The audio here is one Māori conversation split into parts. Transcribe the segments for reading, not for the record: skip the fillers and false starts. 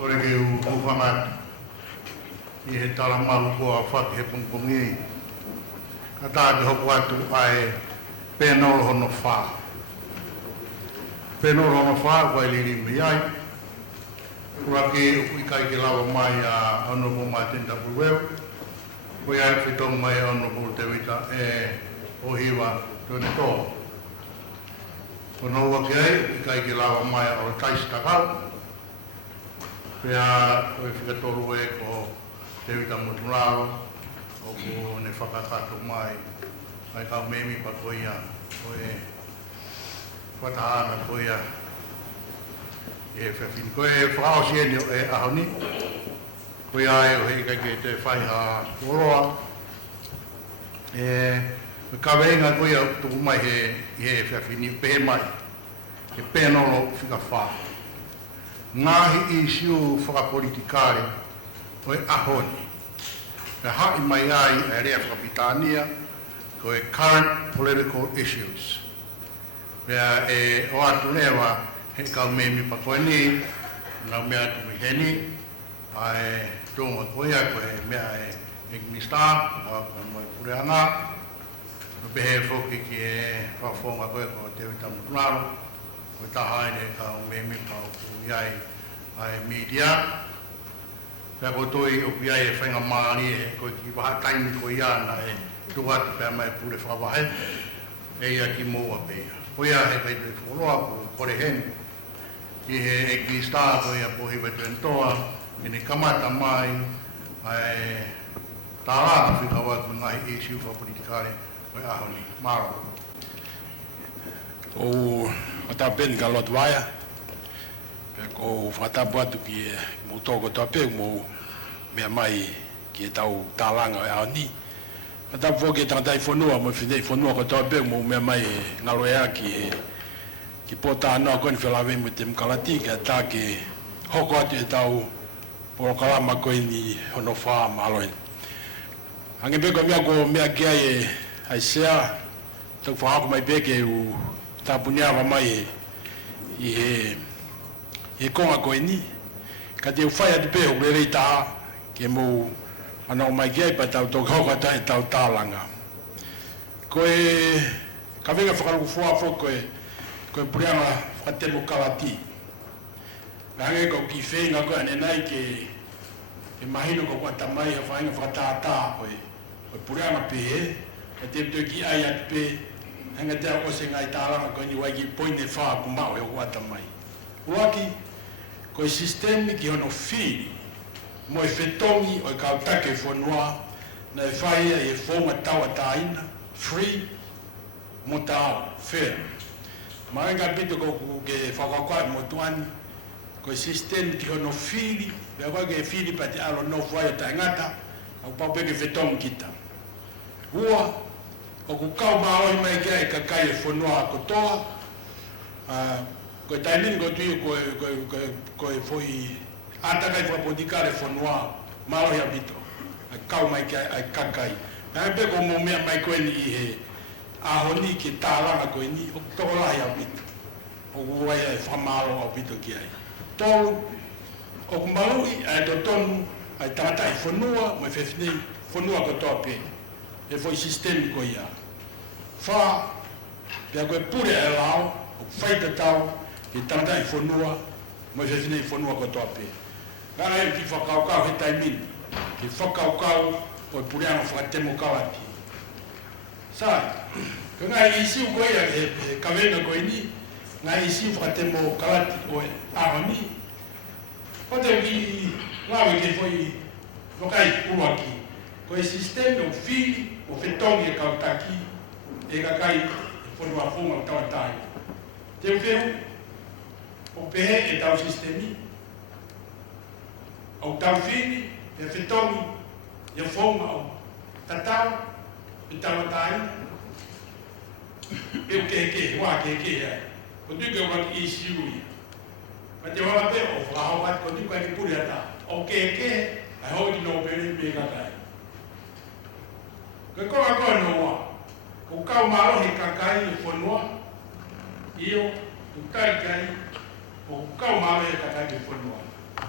ore ke ufangat I he tala mahu kua whaki he pungpungi. Ka tāki hoku atu ai pēnoro hono whā. Pēnoro hono whā kua liri mi ai. Kura ke uku ikai ke lawa mai a Honourable Martin W. Kua ai whitonga mai Honourable Tewita Ohiwa Tone Tō. Kono ua ke ai, ikai ke lawa mai o taisi takau. Pea koe whikatoru e ko Tewita Motunaro, o ko ne whakakato mai, ai kau memi pa koe ia, koe whatahana koe ia, e whewhini. Koe whakao sieni o e ahoni, koe ai o hei kai ke te whaiha koroa, koe kaweinga koe ia tuku mai he whewhini, pehe mai, he pēnoro whika whaa. Ngahi I siu whakapolitikare, o e ahoni. Pe ha'i mai ai e rea whakapitania ko e current political issues. Pea e o atu lewa he kau memi pa koe ni, nau mea atu mi heni, a e tonga koe a koe mea e Ignistar, a koe moi pureanga, pe he whoki ki e whawhonga koe ko Tewita Motunaro, koe tahaine kau memi pa o ku iai a e media, pea ko toi o piai e whainga maari e koe ki waha taimi ko ia na e tuatu pea mai pure whawahe e ia ki moa pea. Ko ia he kai tui wholoa ko kore hen ki he Ignistar ko ia pohi wetu entoa i ni kamata mai ai tālaka whika watu ngahi e siu whapolitikare ko e ahoni. Maro. O atapeni ka lot waia. Pea ko whatapu atu ki e mo toko tope mo mea mai ki e tau tālanga e ahoni. Whatapu whoki e tangatai whanua mo whinei whanua ko tope mo mea mai e ngalo ea ki pota anoa koe ni whelawei mo te mkalati ki a tā ke hoko atu e tau porokalama koe ni hono whaa maaloen. Hange peko mea ko mea kia e ai sea tau whahako mai peke u tāpuneawa mai I he konga koe ni, ka te uwhai atu pēho kurerei tā, ke mou anau mai kia I pa tau tō kaukata e tau tālanga. Koe, ka venga whakaruku fuafo koe pureanga whakatemo kalati. Range ko ki whenga koe anenai ke mahino ko kua tamai a whainga whakatātā koe pureanga pēhe, ka te pito ki ai atu pē, hanga te au ose ngai tālanga koe ni waiki poine whaa kumao e o kua tamai. Uaki, koe sistemi ki hono whiri, mo e whetongi o e kautake whanua, na e whaia e whonga taua tāina, free, mo tāo, fair. Marenga pito ko ke whakakoa mo tuani, koe sistemi ki hono whiri, pia koe ke whiri pa te alo no whaia ta ngata, au paupeke whetongi kita. Ua, o ku kau maoi mai kia e kakai e whanua kotoa, koe taimini ko tui koe foi atakai whapotikare whanua marohi a bito. Ai kau mai kia ai kakai. Nai peko mo mea mai koe ni I he ahoni ki tālanga koe ni o tokolahi a bito. O kuwai ai whamaro a bito ki ai. Tolu, o kumarui ai totonu ai tamatai whanua mai whewhinei whanua kotoa pe. E foi sistemi ko ia. Wha, pia koe pure e lao, o whaita tau, ki tamatai whanua, mai whewhinei whanua kotoa pe. Ngara e ki whakaukau he taimini, ki whakaukau o pureanga whakatemo kalati. Sai, ka ngai isiu koe ia he kawenga koe ni, ngai isiu whakatemo kalati o e ahoni. O te ki lawe ke foi wakai uaki, koe sistemi o whiri, o whetongi e kautaki, e kakai whanua whonga o tawatai. Te uwhehu, o pehe e tau sistemi, o tau whiri, e whetongi, e whonga o tatau, e tawatai, e o keke, wā keke hai. O tuke o waki I siui. Ma te wala pe o whakahau wati ko tuka ki puri ata. O keke, ai hoi ki no pere me kakai. Koe koa koe noa, o kau marohi kakai e whanua, io, o kai kai, o kau marohi kakai e whanua.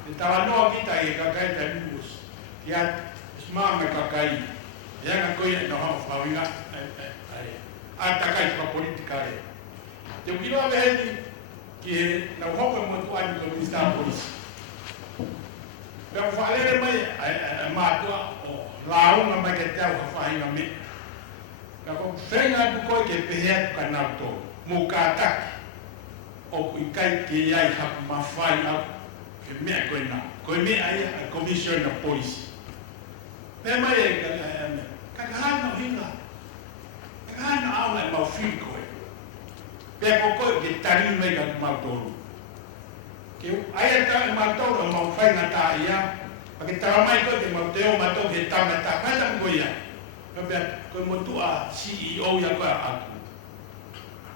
te tawanoa kita e kakai ta nus ya smama kakai ya ka koe no ha fawinga ata kai pa politika e te kilo ave ki na hope mo tu ani ko minister police ka fale mai ma tu o lao na mai ke tau ka fai na me ka ko fenga tu ko ke pehe ka na to mo ka tak o ku kai ke ai ha ma fai na ke me ko na ko me ai commission of police pe mai ka no hinga ka au na ma fi ko pe ko ke tari mai ka ma to ke ai ta ma to ma fai na ta ia pa ke ta mai ko ke ma teo ma to ke ta na ta ka ta ko ia ko mo tu a CEO ya ko a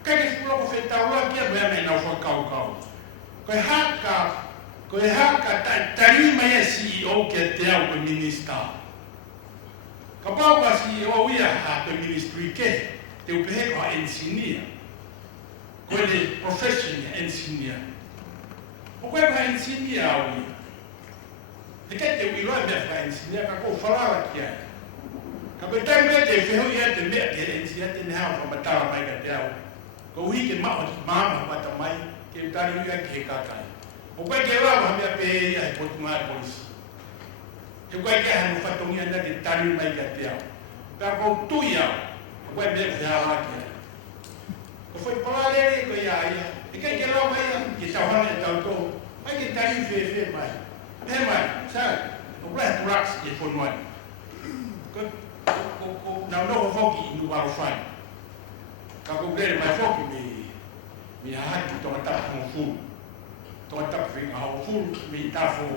ka ke lo ko fe ta wa ke me me na fo ka ko ha ka tari mai CEO ke te au ko minister ka pa pa CEO ia ha ko ministry ke te u pe ko engineer ko le profession engineer o ko pa engineer au te ke te u lo me fa engineer ka ko fala ki ai ka ko tambe te fe ho ia te me ke engineer te na fa mata mai ka te au ko wi ke ma ma ta mai ke tari ia ke ka kai o ko ke wa me pe ai ko tu ma police te ko ke ha no fa to ngia na te tari mai ka te au ta ko tu ia ko me fe ala ki ko foi para le ko ia e ke lo mai ki sa ha ne ta to ai ke tari fe mai sa o ra trucks e fo no ko na no foki no wa fai ka ko gre mai foki mi ha ki to ta mo fu to ta fi ha fu mi ta fo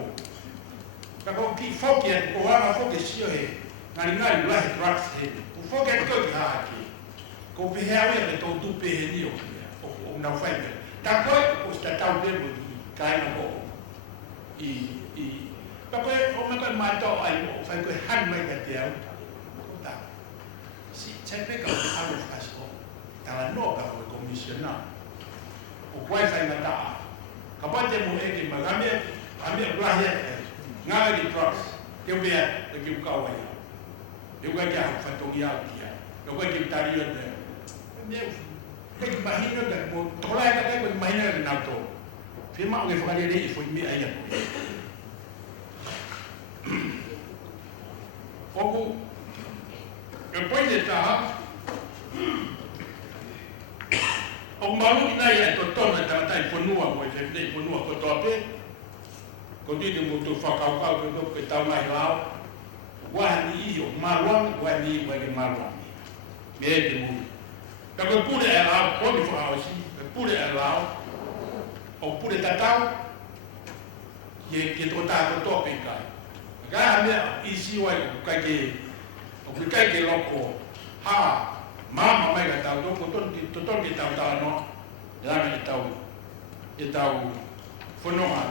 ka ko ki foki e o wa foki sio he na ni na la trucks he o foki ko ha ki ko pe ha we to tu pe he ni o na fai ta ko sta ta de mo kai na ko ka ko o me ko ma to ai o fai ko han mai ka te au ta si c'è pe ka ha lo faso ta la no ka ko commissiona o kwai fai na ta ka pa te mo e ki ma ga me la he nga di trucks ke be e ki ka wa ya e ga ka fa to ya ki ya lo ko ki ta ri de me ke imagino que mo to la ka ko imagino na to firma o ke fa le i foi mi ai oku e poi de ta o malu ina ia to tona ta ta fonua mo e de fonua ko to pe ko di de mo to fa ka ko ke ta mai lao wa ni io maluang wa ni wa ke maluang me de mo ka ko pure e la ko di fa o si pure e la o pure ta ta ke to ta ko to pe ka ga me isi wa ka ke loko ha mama mai ka tau ko to ki tau ta no la me tau fono ha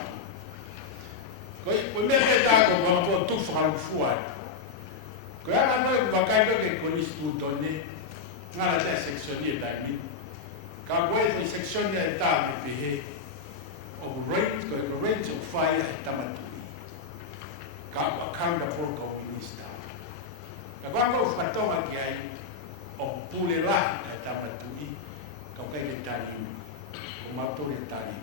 ko me ke ta ko tu fa fu ai ko ya no ko ka ke ko ni stu to ne nga la sezione da mi ka ko e sezione da mi pe o range of fire tamatu ka kanda porco minister ka ko fatoma ki ai o pule la ta matui ka ke tani o maturi tani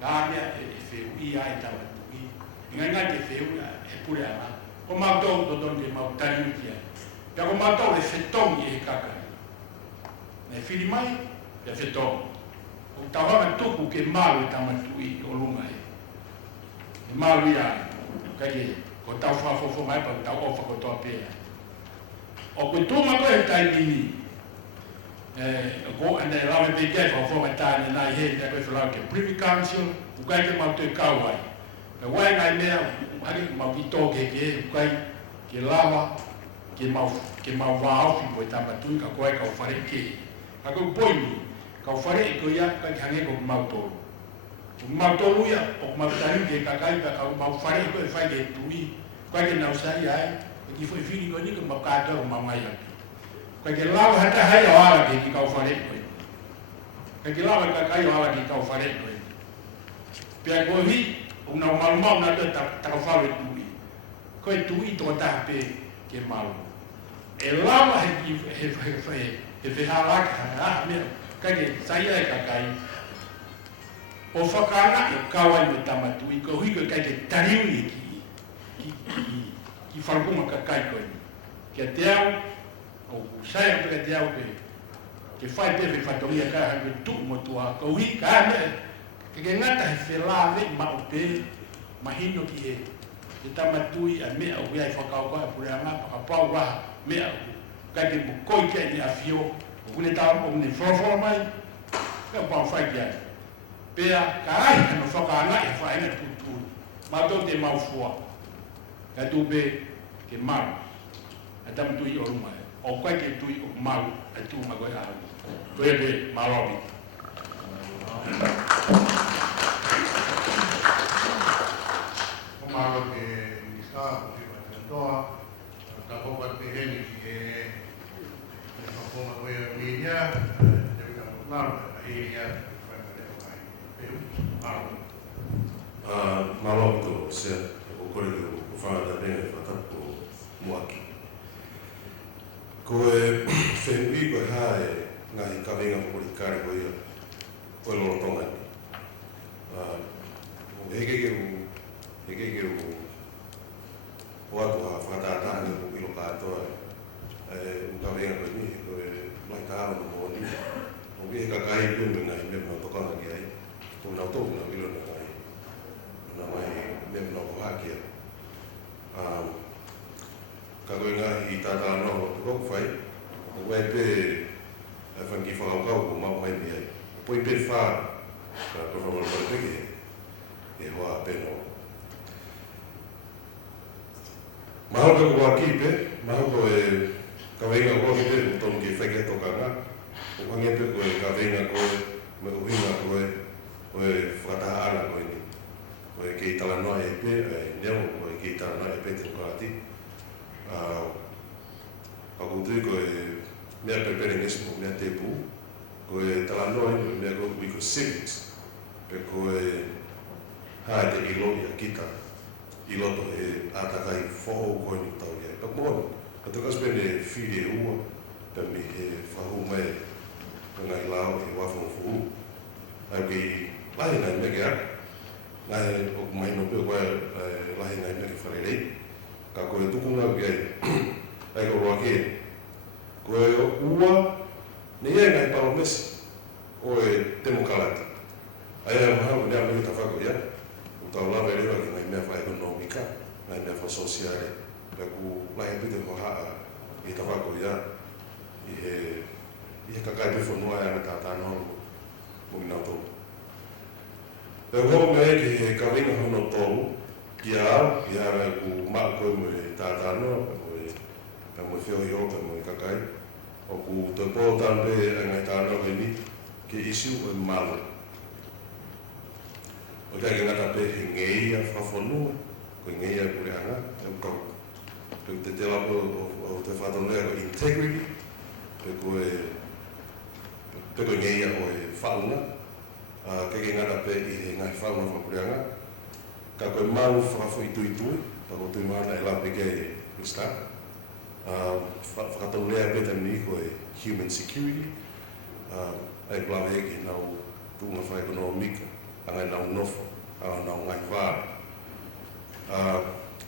ka mia e fe ui ai ta matui nga ke fe ui e pule ala o mato do don ke mautani ki ai ka ko mato le fetom e kaka ne fili mai e fetom o tawa tuku ke malu ta matui o lunga e malu ia kai ko tau fa mai pa tau o fa ko to pe o ko tu ma ko e tai ni ko ane la me pe ke fa mai tai na he te ko fa ke privy council u kai ke ma te ka wai pe wai ngai me ari ma ki to ke kai ke lava ke ma wa au fi ko ta ma tu ka ko ka fa re ke ka ko poi ni ka fa re ko ya ka hange ko ma to ma to lu ya o ma tari ke ka kai ka ma fa re ko fa ke tui kwa ke na usai ai ki foi fini ko ni ko ma ka to ma mai ya kwa ke lawa hata hai ala ke ki ka fa re ko ka ke lawa ka kai ala ki ka fa re ko pe ko hi una mau na te takawhau e tui. Ko e tui tō tāpe ke mau. E lama he whenalaka, mea, kai ke saia e kakai. O whakanga e kawai me tamatui, ko hui ko kai ke tariu e ki wharukunga kakai koe. Kia te au, o saia pika te au ke whai pepe whatoria kai hange tu mo tua, ko hui ka mea, ke ngata he whelave ma upe, mahino ki e. Te tamatui a mea o wea i whakaukoa e pureanga, pakapau waha, mea o kai te bukoi kia ni a fio, o kune tau o mune whawhawa mai, ka pao whai kia. Pea, ka ai kano whakaanga e whaenga tutu, mātou te mau fua, ka tupe ke mau, a tamatui o runga e, o kai ke tui o mau, a tu magoe a hau. Koe pe, marobi. Malo ke nisa o si matantoa, ka hopa te heni ki e whakoma koe a minia, te wika mutnaro, a hiria, whakamare o kai. Peu, malo. Malo to se o kore o whanata pene whatapu muaki. Ko e whenui koe hae ngahi kawenga Politikare ko ia, koe loro tonga. O heke o atu a whakatātanga ko ilo kātoa o kawenga koe ni, koe mai kāma no mōni. O ki he kakai pēme ngahi me mō tokanga ki ai, ko nau tōku nau ilo na ngahi. Na mai me mō ko hakia. Ka koe ngahi i tātā no tukoku whai, o wai pē whanki whakaukau ko mau mai ni ai. Poi pē whā, ka koe whamarapare peke e hoa pēno. Maho ka kua kipe, maho ko e kawenga kua kipe, o tonu ki whaike tokanga. O hange pe koe kawenga koe, me uhinga koe, koe whakataha ana koe ni. Koe ki tala noa e pe, neo koe ki tala noa e pe te ukarati. Ka kutui koe mea pepere ngesimo, mea te pū. Koe tala noa e mea koe wiko civics. Pe koe hae te ilo i a kita. I loto e atakai whoho koe ni tau iai. Pak mōna, ka tukas pene whiri e ua, pe mi he whahu mai, ka ngai lao e wawhunga whuhu. Ai ki lahi ngai meke aka, ngai o mai no peo koe lahi ngai meke wharerei. Ka koe tukuna ki ai, ai ko roa kia. Koe o ua, ne ia ngai palo mesi, o e temo kalata. Ai ai maha, nea meke ta whako ia. Tau lawa e rewa ki ngai mea wha ekonomika, ngai mea wha sosiale. Pea ku lahi pite ho haa i ta whako ia, i he kakai pe whanua e ame tātāna hono mo i nau tōu. Pea ho mea ki he kawinga hono tōu, ki a mea ku maa koe mo i tātāna, pea mo i whio hi o, pea mo i kakai. O ku te pō tāmpe e ngai tāna koe ni, ki isiu o malo. O te ake ngata pe he ngeia whawhanua, koe ngeia kureanga, pe te te lapo o te whatonea ko integrity, pe koe ngeia o e whaunga, ke ngata pe i he ngai whaunga whakureanga, ka koe mau whawhu i tui, pa ko tui mana e lape ke Krista, whakatonea pe tani koe human security, ai plawe eki nau tūnga wha ekonomika, angai nau nofo, nau ngai wā.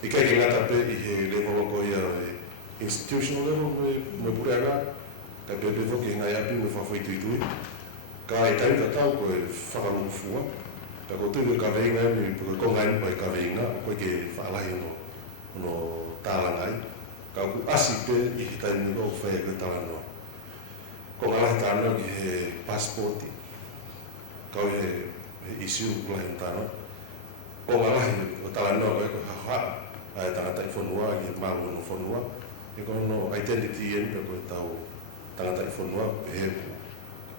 I kai ki ngata pe i he level ko ia institutional level me pureanga, ka pe pe whoki ngai api me whawhai tui. Ka i taim ka tau ko e whakarufua, ka ko tui ka veinga, me ko ngai nupa i ka veinga, koe ke whaalahi no tālangai. Ka ku asi pe i he taim niko whai koe tālanoa. Ko ngalahi tāna ki he passporti, kau he isiu kulahi tāna. Ko ngalahi o tālanoa koe ko haha, ai tangata i whanua, ki malu no whanua. E ko no identity en pe koe tau tangata i whanua, pe he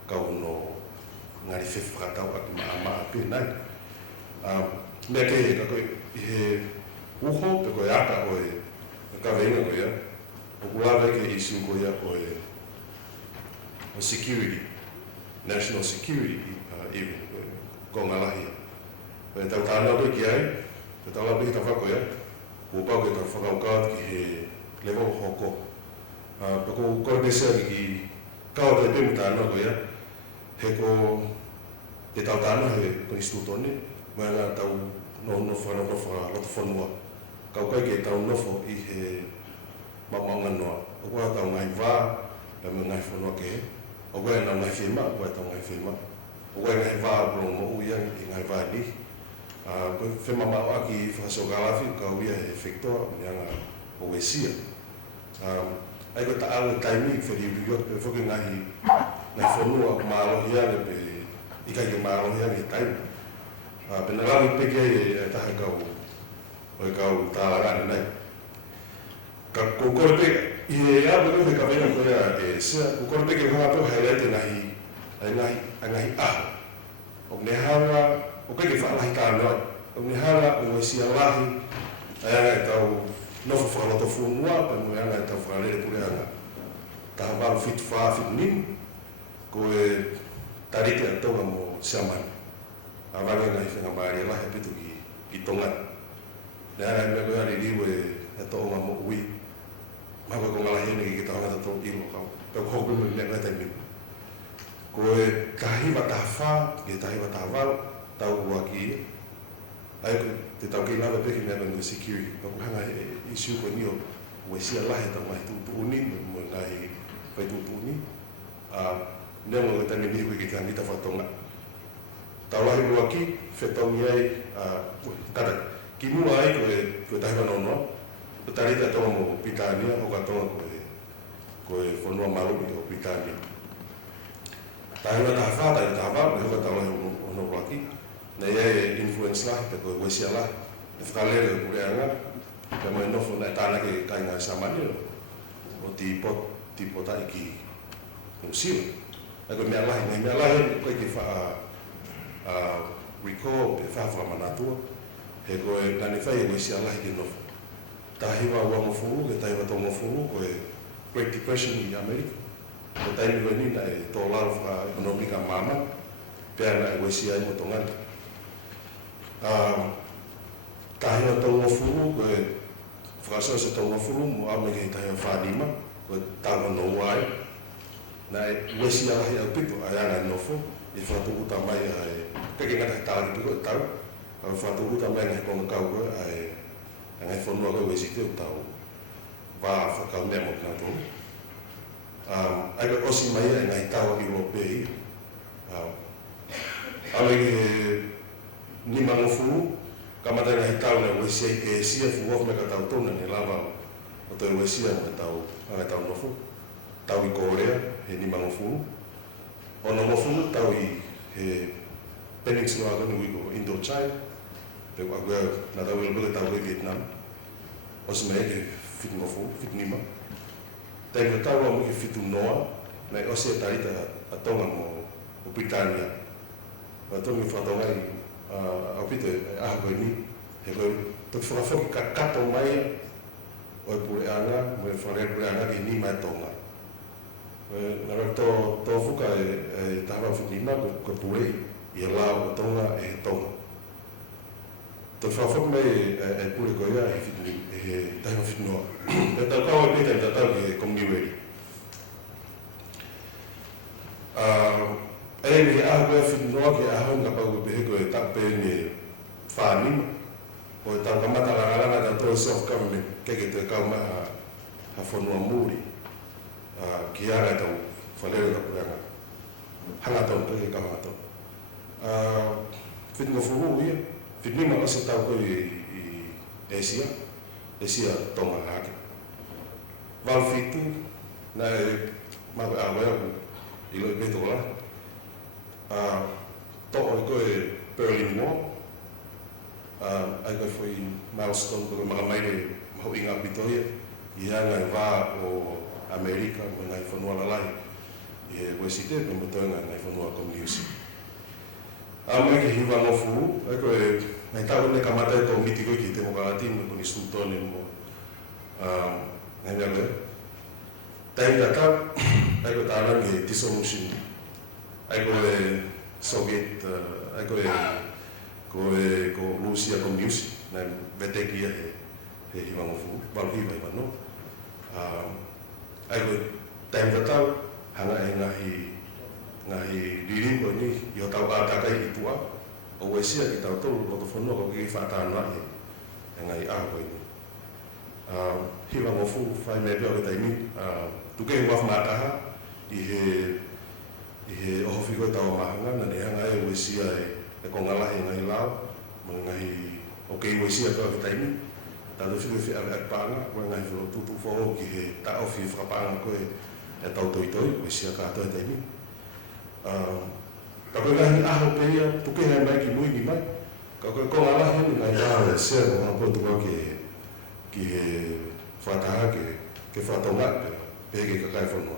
kau no ngari whewhakatau aki maa pe nai. Mea ke ka koe i he uho pe koe aka o e kawenga koe ia. O kulawe ke isiu koe ia o e security, national security even, ko ngalahia. e tau tāna koe ki ai, te tau lapi ta whako ia, ko pau ke ta whakaukaat ki he lewa hoko. Pako kore mesea ki kawa te pēmu tāna koe ia, he ko te tau tāna he koni stūtone, mai ngā tau nofo loto whanua. Kau kai ke tau nofo i he maunga noa. O koe tau ngai wā, pe me ngai whanua ke he. O koe nau ngai whima, o koe tau ngai whima. O koe ngai wā rongo mo uiang i ngai wā ni. Koe whima mau aki whakaso kalafi, kau ia he whektoa, ni anga o wesia. Ai koe ta awe taimi, wheri uriot, pe whuki ngai whanua mālohi ane, pe ikai ke mālohi ane he taimi. Pena rawi peke e tahe kau, o e kau tālarane nei. Ka kore peke, i e apu koe ka wena koe e sea, kore peke whangapeo hei rete ngahi aho. O ne hanga, o peke whaalahi tānoi, o ne hanga o e sia lahi, ai anga e tau nofo whakaloto whunua, pe mo anga e tau whakalere pure anga. Taha walu fitu whaa fitu nini, ko e tarite a tonga mo siamani. A wanga ngai whenga maari e lahe pitu ki tonga. Ne ara me koe ari riwe e toonga mo ui. Makoe ko ngala hene ki tawanga tato iro kau. Pau koku me mea ngai taimi. Ko e tahiwa taha wha, ke tahiwa taha wau, tau ua ki ia. Ai ko te tau kei lawe peke mea koe security. Pau hanga e isiu koe nio, ue sia lahe tau ngai tuupuni, mo ngai whai tuupuni. Nea mo koe taimi mihi koe ki te hangita whatonga. Tau lahi mua ki, whetau ni ai, tata, ki mua ai koe tahiwa nonoa, ko tarita tonga mo Pitania, o ka tonga koe whanua marupi o Pitania. Tahiwa taha wha, taha wha, me hoka tau lahi o nonoa ki, nei ai e influence lahi, te koe wesia lahi, e whakalere o kureanga, pe mo e nofo na tāna ke kai ngai samani o ti pota i ki usio. Ai koe mea lahi, nei mea lahi, koe ki recall pe whawha manatua, he koe nani whai e wesia lahi ke nofo. Tahiwa ua mofuru, ke tahiwa tō mofuru, koe Great Depression i Amerika. Ko taimi koe nina e tō lau wha ekonomika mama, pēr na e wesia i mo tongana. Tahiwa tō mofuru, koe whakasau se tō mofuru, mo ame ke tahiwa whanima, koe tāwa no wai, na e wesia lahi au pito, ai anga nofo, i whatukuta mai ai keke ngata tāri piko e tau, au whatukuta mai ngai konga kau koe ai ngai whanua koe wesi te o tau wā whakau mea mo kina tōnu. Ai koe osi mai ai ngai tau i rope i. Ame ke ni mango furu, kamata ngai tau na wesi ai e sia fuhof me ka tau tōna ne lava o toi wesi ai ngai tau nofo. Tau i Korea, he ni mango furu. Ono mofunu tau i he Peninsula Agonu Wiko Indo-China, pe kua kua na tau ilo buke tau i Vietnam, osi mea ke fitu mofu, fitu nima. Tai ka tau amu ke fitu noa, na osi e tarita a tonga mo Britania. Wa tongi whatonga i au pito e aha koe ni, he koe toki whakafoki ka kato mai o e pure anga, mo e whare pure anga ki ni mai tonga. Nā rau tō whuka e tāwha whitima ko purei i e lao o tonga e he tonga. Tō whawhaka mai e pure koe ia e he tāwha whitinoa. E tau kaua e pētai i tātau ki he community. E me aho koe whitinoa ki aho nga pau pehe koe tape ni whanima. O e tau kamata rangaranga ka tō self-government keke te kaumai ha whanua muri. Ki ara tau whalere ka pureanga. Hanga tau peke ka hanga tau. Whitngo fuhu ia, whitnima ose tau koe i Asia tonga hake. Wal fitu, na e mawe awea i loi peto la. To'o i koe Berlin Wall. Ai koe foi milestone koe mga maire mahu inga pitoia. I hanga e wā o Amerika, mo ngai whanua lalai. I e wesite, me motoenga ngai whanua komuniusi. Mai ke hiwa no furu, ai koe ngai tau ne kamata e tō miti koe ki te mokalati, mo koni stutone mo ngai mea koe. Tai tata, ai koe tāna ke dissolution. Ai koe Soviet, ai koe ko Lucia ko music na veteki he hiwa ngofu balu hiwa hiwa no ai ko time tatau hanga e ngahi diri ko ni yo tau ataka i tua o wesia ki tau tolu o to fono ko ki fata na ngai a ko ni hiwa ngofu fai me pio ta imi tuke wa mata i he o hofi ko tau mahanga na ne hanga e wesia e ko ngala e ngai lao mo ngai o ke wesia ko ta imi ta do fi a panga ko ngai fo tu fo ki he ta o fi fra panga ko e tau toi wesia ka to ta imi ka ko ngai a ho pe ia tuke ngai mai ki mui ni mai ka ko ngala he ngai a se mo ko tu ki he fata ke fata ngat pe ke ka kai fo no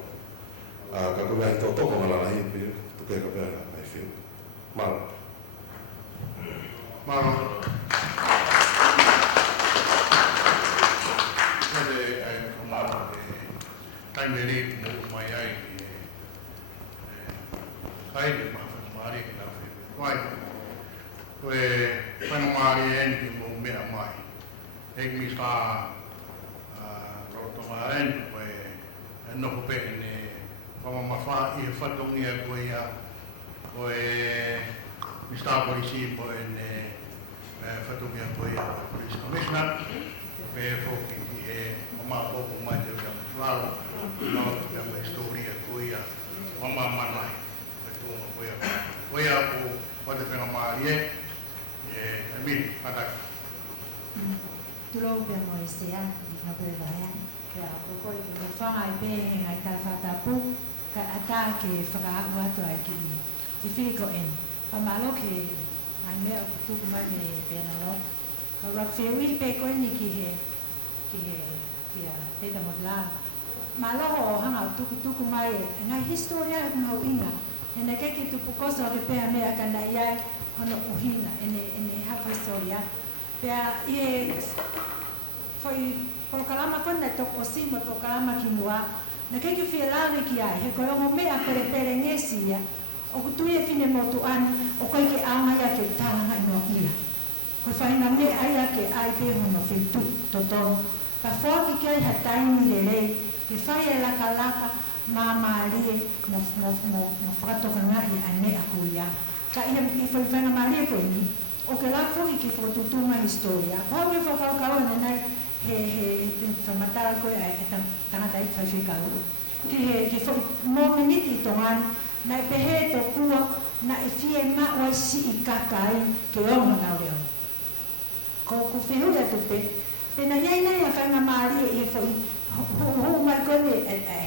ka ko ngai to ko ngala hi pe tuke ka pe mai fi mal Taimeri mo mai ai ai ma mari na vai we when mari en ki mo me mai ek mi sta to maren we no ko pe ne ma fa I fa to ni ko ya we mi sta polisi po ne fa to mi ko ya police commissioner pe fo ki mama ko mai de Claro, no, la historia tuya, mamá manai, tu no voy a pode ter uma área também para tu lo abbiamo sia di capire che a poi che lo fa bene ai tal fatta pu che attacchi fra quattro anche di fico in ma lo che ai me tu come ne per no allora se ui pe con ni che via te da modla ma lo hanga tu mai ngai historia no inga ene ke tu pokoso ke pe me akanda ia ono uhina ene ha historia pe e foi proclama quando to cosimo proclama kinua na ke fie lave ki ai he ko mo me a per ngesia o tu e fine motu an o ko ke anga ia ke tanga no ia ko fai na me ai ke ai pe hono fitu toto pa fo ki ke ha taimi le que fai la calaka mama ali no frato kana I ane akuia ka ia foi fana mali ko ni o que lá foi que foi tudo uma história qual que foi o né he matar ko tanga dai foi ficar que foi momeniti toman na pehe to kua na fie ma o si kakai que o na leo ko feu ya tupe pena ia fana mali e foi mai kone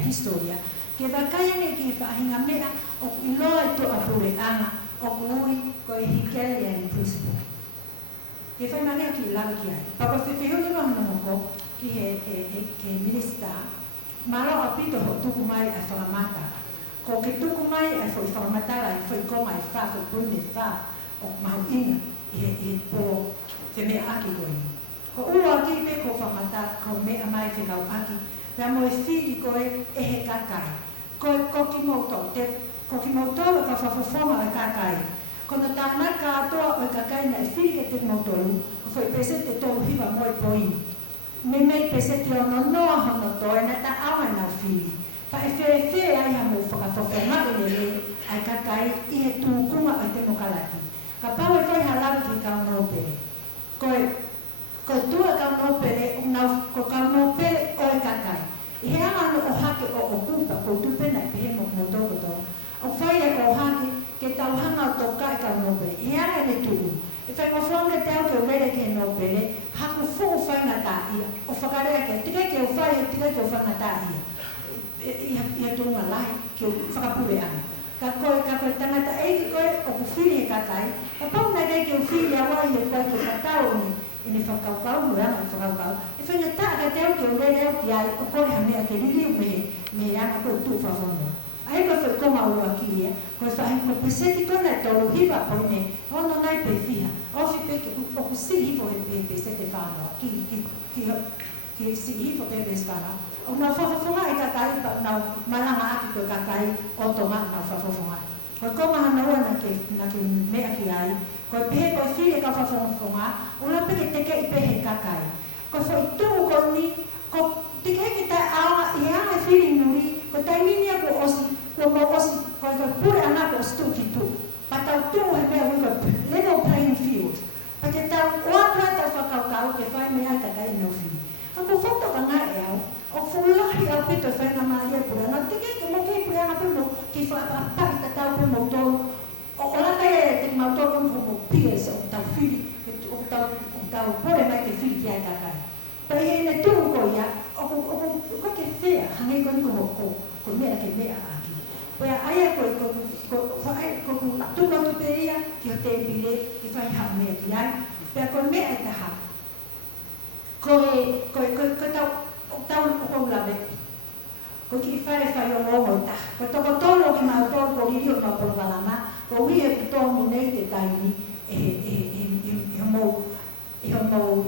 historia ke vakaya ne ki fahinga mea o iloa to apure anga o kui ko hikele ya principle ke fai mane ki lava ki ai pa ko fe no no ko ki he minister malo apito ho tuku mai a faramata ko ke tuku mai a foi faramata la foi ko mai fa foi pune fa o mahuinga e po te me aki ko ni ko ua ki pe ko whamata ko mea mai whikau aki pia mo e whiri ko e he kakai ko ki mauto ko ki mauto e ka whawhawhonga e kakai ko na tāna kātoa o e kakai na e whiri ke te mautolu ko whai pese te tolu hiwa mo e poini me mei pese te ono noa hono to e na ta awa na whiri pa e whee ai ha mo whakawhawhonga e le ai kakai I he tūkunga o te mokalaki ka pau e whai halawi ki ka ngau pere ko tua ka no pere una ko ka no pere o kakai I he ano o hake o kupa ko tu pena pe he mo to o fai o hake ke tau hanga to ka no pere I ana ne tu e fai mo fonde te o ke ke no pere ha ko fu fai na ta ia o fakare ke tika ke o fai tika ke o fai na ta ia tu ma lai ke fakapure ana ka tangata e ko o ku fili kakai ka pau na ke o fili awa I ko ke katao ni ene whakaukau mura o whakaukau e whainga taa ka teo ke o reo ki ai o kore hamea ke riri me anga ko tu whawhonga a he ko whai konga ua ki ia ko whahi ko peseti kona tolu hiwa poine ono nai pe whiha o whi pe o ku si hifo he pesete whanau ki si hifo pe pes whanau o nau whawhonga e kakai nau malanga aki ko kakai o tonga nau whawhonga Ko ko mahana na ke mea ki ai. Ko pehe ko whiri ka whawhonga, o la peke teke i pehe kakai. Ko fo i tū ko ni, ko teke ki tai aonga i hanga whiri nuri, ko tai minia ko osi, ko mo osi, ko pure ana ko osi tū ki tū. Pa tau tū he mea wiko level playing field. Pa te tau oapra tau whakaukau ke whai mea kakai no whiri. Ka ko whoto ka ngā e au, o fulahi au pito whainga maari e pura, nā teke ke mo kei pura ngā pimo, ki whaapai ta tau pimo tōru, o la kai e te mautoro mo pies o tau whiri, o tau pore mai ke whiri ki ai kakai. Pai he ne tū ko ia, o ke whea, hangi ko ni ko mea ke mea aki. Pai aia ko tūma tupe ia, ki o te pile, ki whai hao mea ki ai, pai ko mea e taha. Ko tau o lawe. Ko ki whare whai o ngō ta. Ko toko tōro ki mau tōro ko riri o mau polo kalama, ko ui e tōmi nei te taini e mo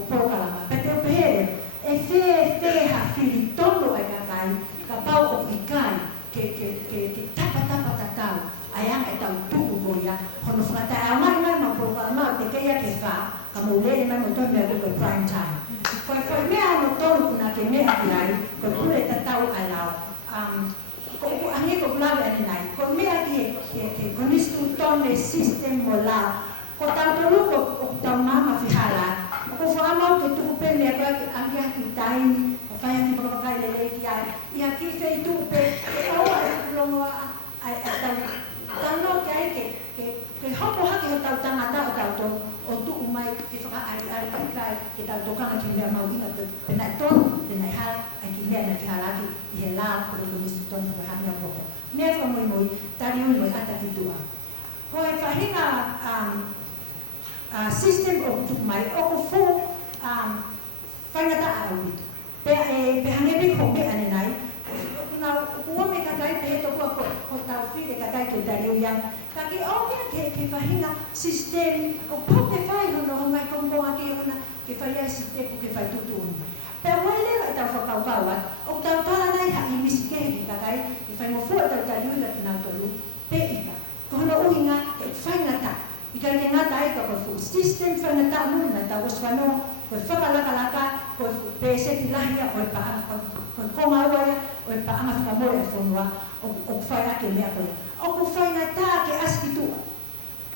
polo kalama. Pe te o pehere, e whea whiri tono ai kakai, ka pau o i kai, ke tapa tatau, ai anga e tau tuku ko ia, hono whakatai a mai mau polo kalama, te keia ke wha, ka mou lere mai mo tōmi a kuko prime time. Ko e mea no tōru kuna ke mea ki ai, ko pure tatau ai lau. Ko ange ko lawe ane nai, ko mea ki konistu tone system mo lau. Ko tau tolu ko tau mama whihala, ko whaamau ke tuku pe mea koe ki ange haki taini, ko whai haki makapakai lele ki ai, i haki whei tuku pe, e aua e whulongoa ai tau no ki ai ke hopo haki ho tau tangata o tau tō, o tuku mai ki whakaari kai ke tau tokanga ki mea mau ina te penai tonu, penai hala, ai ki mea na ki halaki i he laa kore konistu tonu ki wahami a poko. Mea wha moi, tari ui moi ata ki tua. Ko e whahinga system o tuku mai, o ko fu whaingata a auitu. Pe hangebi ko mea ane nai, ua me kakai pe he tokua ko tau whire kakai ke tari ui yang, ka ki o mea ke whahinga system o pau ke whai hono hongai kongonga ke hona ke whai ai sitepu ke whai tutu unu. Pea wai lewa e tau whakaukaua, o tau tala nei ha i misi kehe ki kakai, ke whai mofua tau tari ui ki nau tolu, pe ika. Ko hono uhinga ke whai ngata, i kai ke ngata e ka ko fu system whai ngata muna na tau oswano, ko whakalaka, ko pe seti lahia o e paanga, ko konga uaia, o e paanga whakamore e whonua, o whai ake mea koe. O ko whai ngata ke askitua.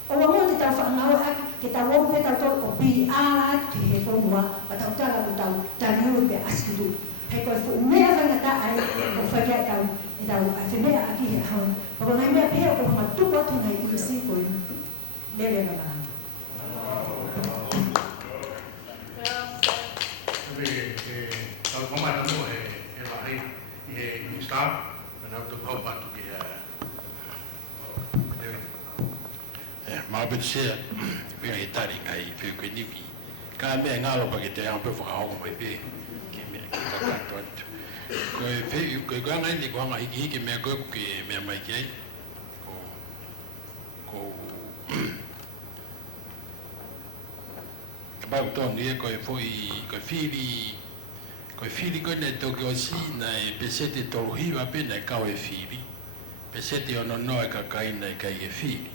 O mo te tau whaangau aki, ke tau o pe tau tō o pi ala ki he whonua, pa tau tala ko tau tariu pe askitu. Hei koe fu mea whai ngata ai, o whai kia e tau a whemea aki he haun. Pako ngai mea pēo ko hama tupa tu ngai i si koe, lele na maranga. Tau komai tamo e lahi i he staff, na tau kau patu ki Mabit sea, whia e tari ngai whiu koe niwi. Ka mea ngalo pa ke te ampe whakaonga mai pe, ke mea ki kakato atu. Koe koe ngai ni koanga hiki mea koe ke mea mai ki ai. Ko Kabau tonu ia koe whiri koe nei toki o si na e pesete toluhiwa pe nei kau e whiri. Pesete ono noa e kakai nei kai e whiri.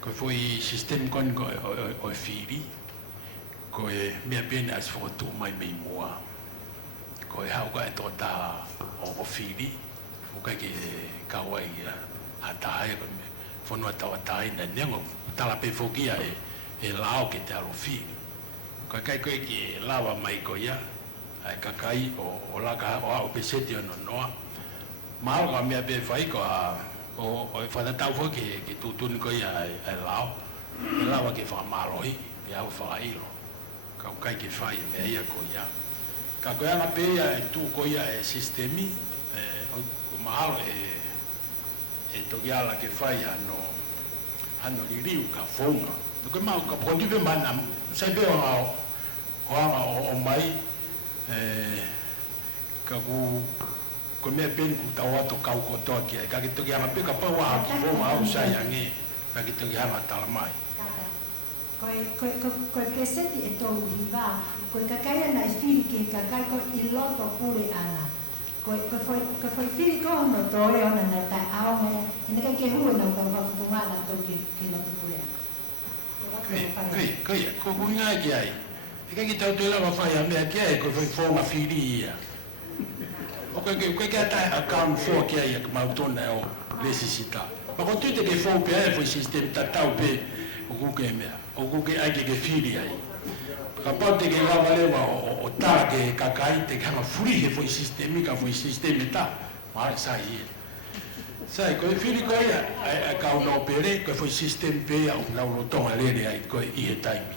Ko foi sistem kon ko o whiri, ko e mea pena as fotu mai mei moa. Ko e hau ka e tō tā o whiri, o kai ke kawai hatae ko me whanua tawa tae na nengo tala pe fokia e lao ke te aro whiri. Ko kai koe ki lawa mai ko ia, ai kakai o laka o au pesete o no noa. Mao ka mea pe whai ko o e whanatau fo ke tūtuni ko ia e lao. E lawa ke whamalohi, ke au whakailo. Ka kai ke whai e mea ia ko ia. Ka koe anga pe ia e tū ko ia e sistemi, o mahalo e toki ala ke whai ano ririu ka whaunga. Nuke mau ka pondive mana, sai pe o ngao, o anga o mai, ka ko mea peni ku tau ato kau kotoa ki ai. Ka ki toki anga pe ka pau aha ki whonga au sai ange, ka ki toki anga tala mai. Koe peseti e tolu hiwa, koe kakaia na i whiri ke kakai ko i loto pure ana. ko foi fili ko no toe ona na ta ao me ne ke hu no ko fa na to ke no tu ya ko kuinga ki ai e ki tau te lava fai a mea ki ai ko foi fonga fili ia o ke ata account for ki ai ka mautona o necessita ma ko tuite ke fo pe ai foi sistema tatau pe o ku ke mea o ku ke ai ke fili ai ka parte ke lava leva o ta ke kakai te kama furi he foi sistemika foi sistemita ma sai sai ko fili ko ia ai ka no pere ko foi sistem pe au la lo tonga le ai ko i he time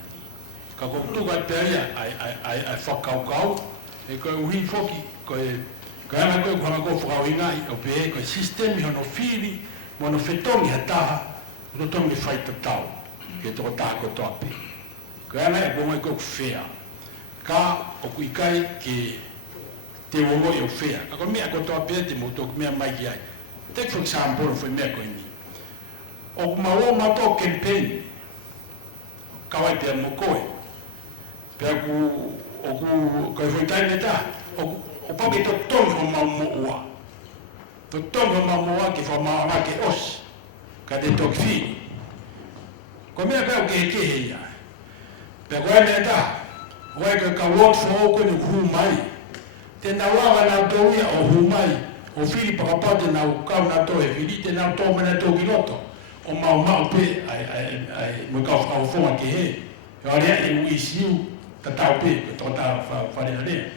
ka ko tu ka pe ai fakau e ko ui foki ko ka na ko fa winga o pe ko sistem ho no fili mo no fetongi hata no tongi fai tau ke to ta ko topi ko ana e bongo ko fea ka o kuikai ke te wongo e fea ka ko mea ko topi te mo to mea mai ai take for example foi mea ko ni o mawo mato campaign ka wai te mo koe pe ku o ku ko foi tai meta o pa ke to tongo mo to tongo mo ke fa ma ke os ka te to fi ko mea ka ke ia pe ko meta wai ka work for ko ni ku mai te na wa na do ia o hu mai o fili pakapate na ukau na to e fili te na to mena to kiloto o mau pe ai mo ka fa fo ke he yo ale e wisiu ta tau pe to ta fa le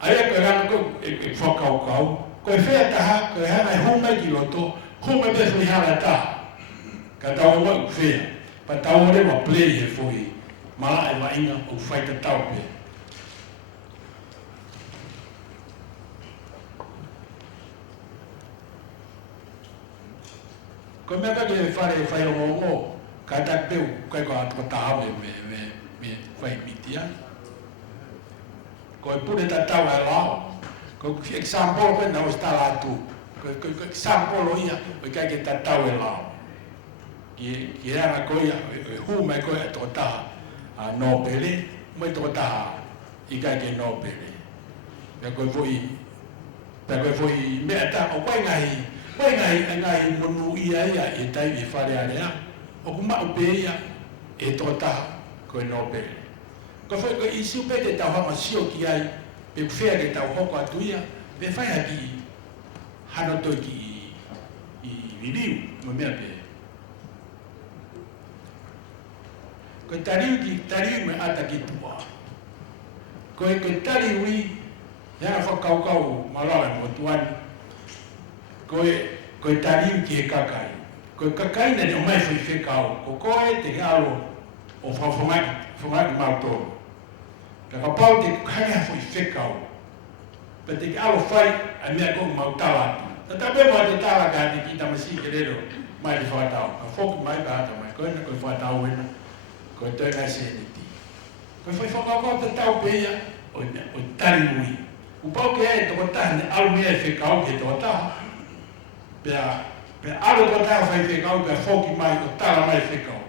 ai ko ga ko e fo kau ko fe ta ha ko ha mai hu mai kiloto hu mai pe fi ha ta ka ta o fe pa ta o le mo play he fo i ma ai wa inga o fa ta tau pe ko me ka ke fare o mo ka ta pe ko ko ta me fai mitia ko pure ta ta wa la ko example ko na sta la tu ko example lo ia ko ka ke ta ta wa la ki era ko ia hu me ko to ta a no pele mo to ta I ka ke no pele me ko foi me ta o ko ngai monu ia e tai e fare alea o kuma o peia e tota ko no pe ko foi ko isi pe te tau hama sio ki ai pe fea ke tau hoko atuia pe fai aki hano to ki I viliu mo mea pe ko tariu me ata ki tua ko tariu I yana whakau malawe mo tuani ko tariu ki he kakai. Ko kakai na o mai foi whekau. Ko koe te galo o whawhamaki mautoro. Ka kapau te kaya foi whekau. Pa te galo whai a mea kou mautala. Ta tape mo te tala ka te ki tamasi ke rero mai te whakatau. Ka whoki mai ka hata mai. Koe na koe whakatau wena. Koe toi ngai se ni ti. Koe whai whakakau te tau peia o tariu I. Upau ke e toko taha ne alu mea whekau ke toko taha. Pe alo ko ta fai whekau, pe whoki mai, ko tala mai whekau.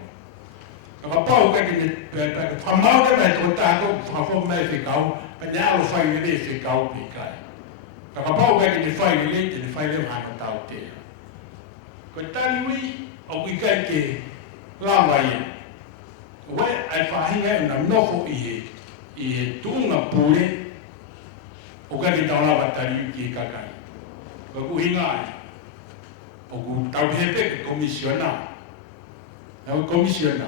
Ka pau ka ki pe whamau ke mai tō tāko, whawhoki mai whekau, pe ne alo whai le whekau pe kai. Ka pau ka ki ne whai le, te ne whai le hana tau te. Ko tari ui, o kui kai ke lawa ia. Oe, ai whahinga e na nofo I he tuunga pūre, o ka ki tau lawa tari ui ki kakai. Ko kuhinga ai. O ku tau hepe ke komisiona. Au komisiona.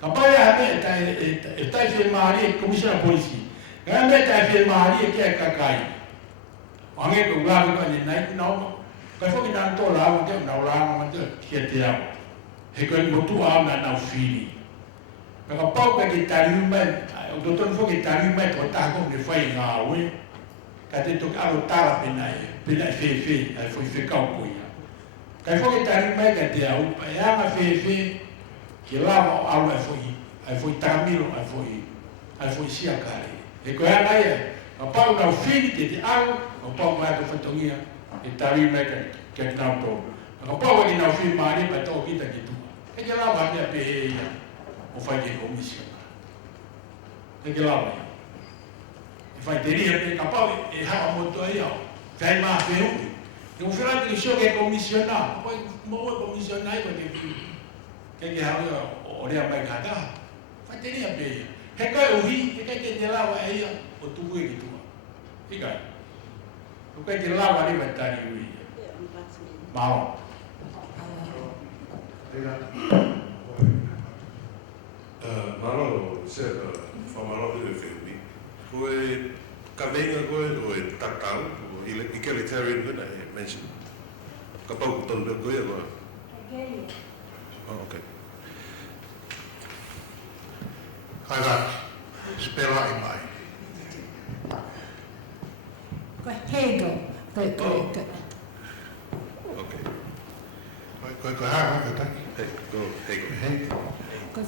Ka pai a me e tai whi maari e komisiona polisi. Ka me tai whi maari e kia kakai. O ange ko ulawe ko ane nai nao. Ka whoki nā tō lawa te nau lawa ma te kia te au. He koe motu au na nau whini. Ka pau ka ke tariu mai. O totonu whoki tariu mai tō tāko ne whai ngā ue. Ka te toki aro tāra penai. Penai whi ai whi whekau koia. Kai whoki tari mai ka te au, e anga whewhe, ki lawa o alu ai whoi tamiro, ai whoi siakare. E koe anga ia, a pau nau whini te au, a pau mai ka whatongia, e tari mai ka ki nau tō. A pau aki nau whini maari, pa tō kita ki tua. E ke lawa mea pehe ia, o whai ke komisiona. E ke lawa ia. E fai te ria pe kapau e ha mo to ia kai ma feu eu fera que show que comissionar poi mo comissionar que ha o rea mai kada fai te ria pe he kai o hi he kai te lawa ia o tu e ki tu ika o kai te lawa ni batari ui mau Malo se famalo de filmi. Koe kavenga koe o e tatau o egalitarian koe na e mention. Kapau kuton koe koe. Oh, okay. Kaira, spela i mai. Koe hego. Koe. Okay. Koe hara ka taki. Hey, go. Hey, go. Hei. Koe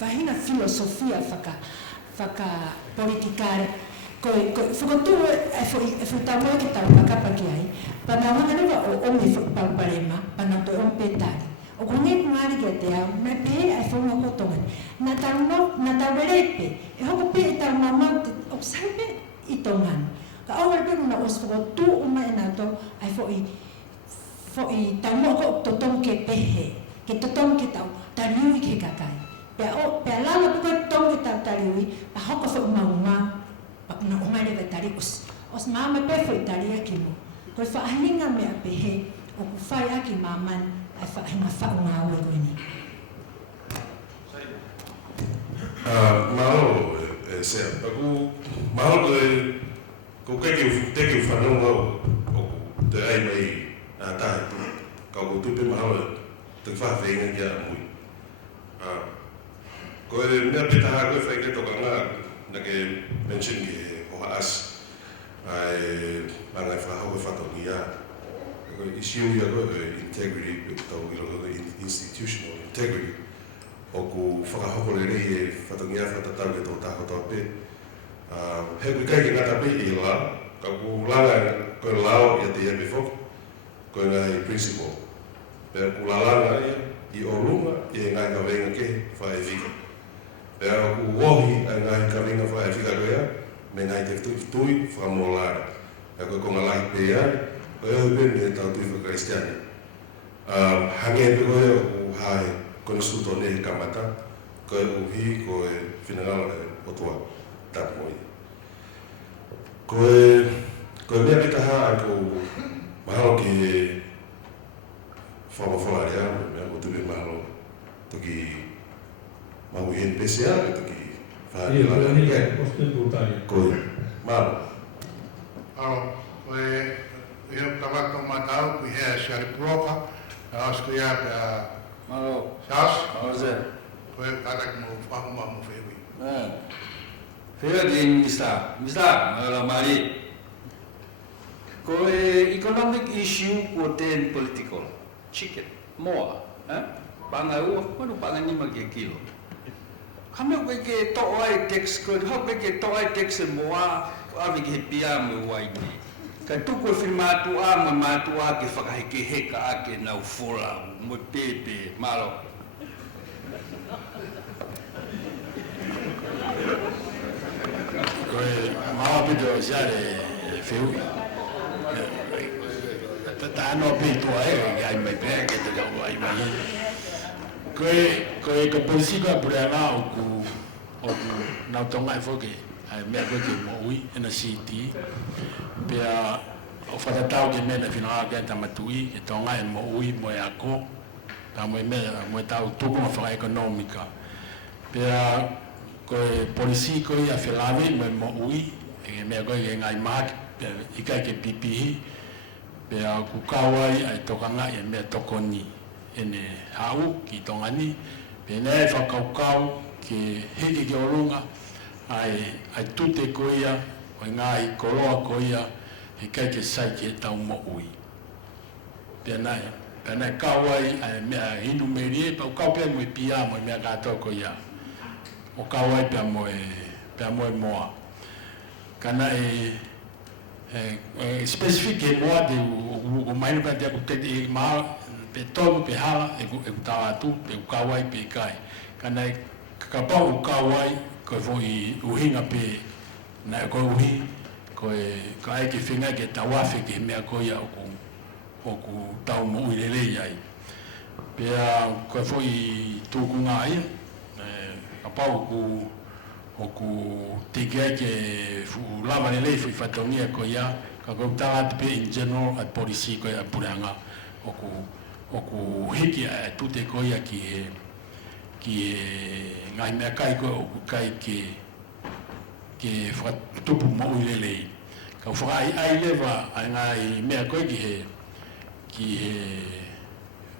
whahinga filosofia whaka politikare. Koe whakatu e whutamoe ki tau makapaki ai. Pana whangarewa o ome whakapauparema, pana toi o petari. O kone ngāri kia te au, me pehe ai whaunga kotongan. Nā tau rerepe, e hoko pe e tau mamau te opsaipe i tongan. Ka aumare pe kuna os whakatu uma e nā tau ai whoi tau moko totong ke pehe. Ke totong ke tau tariui ke kakai. Pea lala puka totong ke tau tariui, pa hoko whau maunga, pa kuna umarewa tari os mama pe whoi tari aki mo. Koe whaahinga mea pehe, o ku whai aki maman, ai whaahinga whau ngā ue koe ni. Malo se aku malo ko keke whanau o te ai mai a tae tu ka ko tupe malo te whawhenga kia mui. Ko e mea pitaha koe whai ke toka ngā na ke mention ke oha as ai mangai whahau e whatongi a ko issue ia koe integrity tau ilo institutional integrity o ku whakahokore rei e whatongi a whatatau ke tō tāko tō pe. He kui kai ki ngata pe i la, ka ku langa koe lao i te epe whok, koe ngai principle. Pea ku lalanga ia i o lunga i ngai ka venga ke whae whika. Pea ku wohi ai ngai ka venga whae whika koea, me ngai te tui whakamolare. Pea koe konga lahi pe ai, koe au pe me tau tui whakaristiani. Hange pe koe o ku hae koe suto ne kamata, koe uhi koe whinangala o toa tāpoi. Koe mea pitaha ai ko mahalo ki whamawhalarea, mea ko tuwe mahalo toki mahu hen pese a, toki whaharila. Koe, mahalo. Alo, koe ia tawako matau, kui hea siari proka, asko ia pea Malo, Sas, Jose. koe karak mo whahuma mo whewi. Fera din Mr. Malo Mari. Ko economic issue ko ten political. Chicken, more, Banga u, ano banga ni magkikilo. Kami ke to ai tax ko, ke to ai tax mo abi ke pia mo wai ni. Ka tu ko firmatu a matu a ke whakaheke heka ake nau fola mo pepe malo. koe mawa pito siare wheu tata anō pito e ai mai pēr ke te kau ai mai koe ka polisi koe pureanga o ku nau tonga e whoke ai mea koe ke mo ui ena city pea o whatatau ke mea na whinoa ke tamatui ke tonga e mo ui mo e ako ta mo e mea mo e tau tukuma whaka ekonomika pea koe polisi koe a whilawe mo e mo ui e mea koe ke ngai maak i kai ke pipihi pea ku kawai ai tokanga e mea tokoni ene hau ki tongani pe ne whakaukau ke hiki ki orunga ai tute koia o ngai koloa koia i kai ke sai ke tau mo ui pena kawai ai mea hinu merie pa ukau pia mo e pia mo e mea kato koia o kawai pia mo e moa kana specific e moa de o mainu pa te te e maa pe tolu pe hala e ku tawa tu pe kawai pe kai kana ka pau kawai ko foi uhinga pe na ko ui ko ko ai ke finga ke tawafe ke me ko ia o ku tau mo i le ai pea ko foi tu ku ngai a pau ku o ku tige ke fu lava le fi fatonia ko ia ka ko ta pe in general at policy ko ia puranga o ku hiki a tute ko ia ki ngai me kai ko kai ke fa tupu mo i le ka fa ai leva ai me ko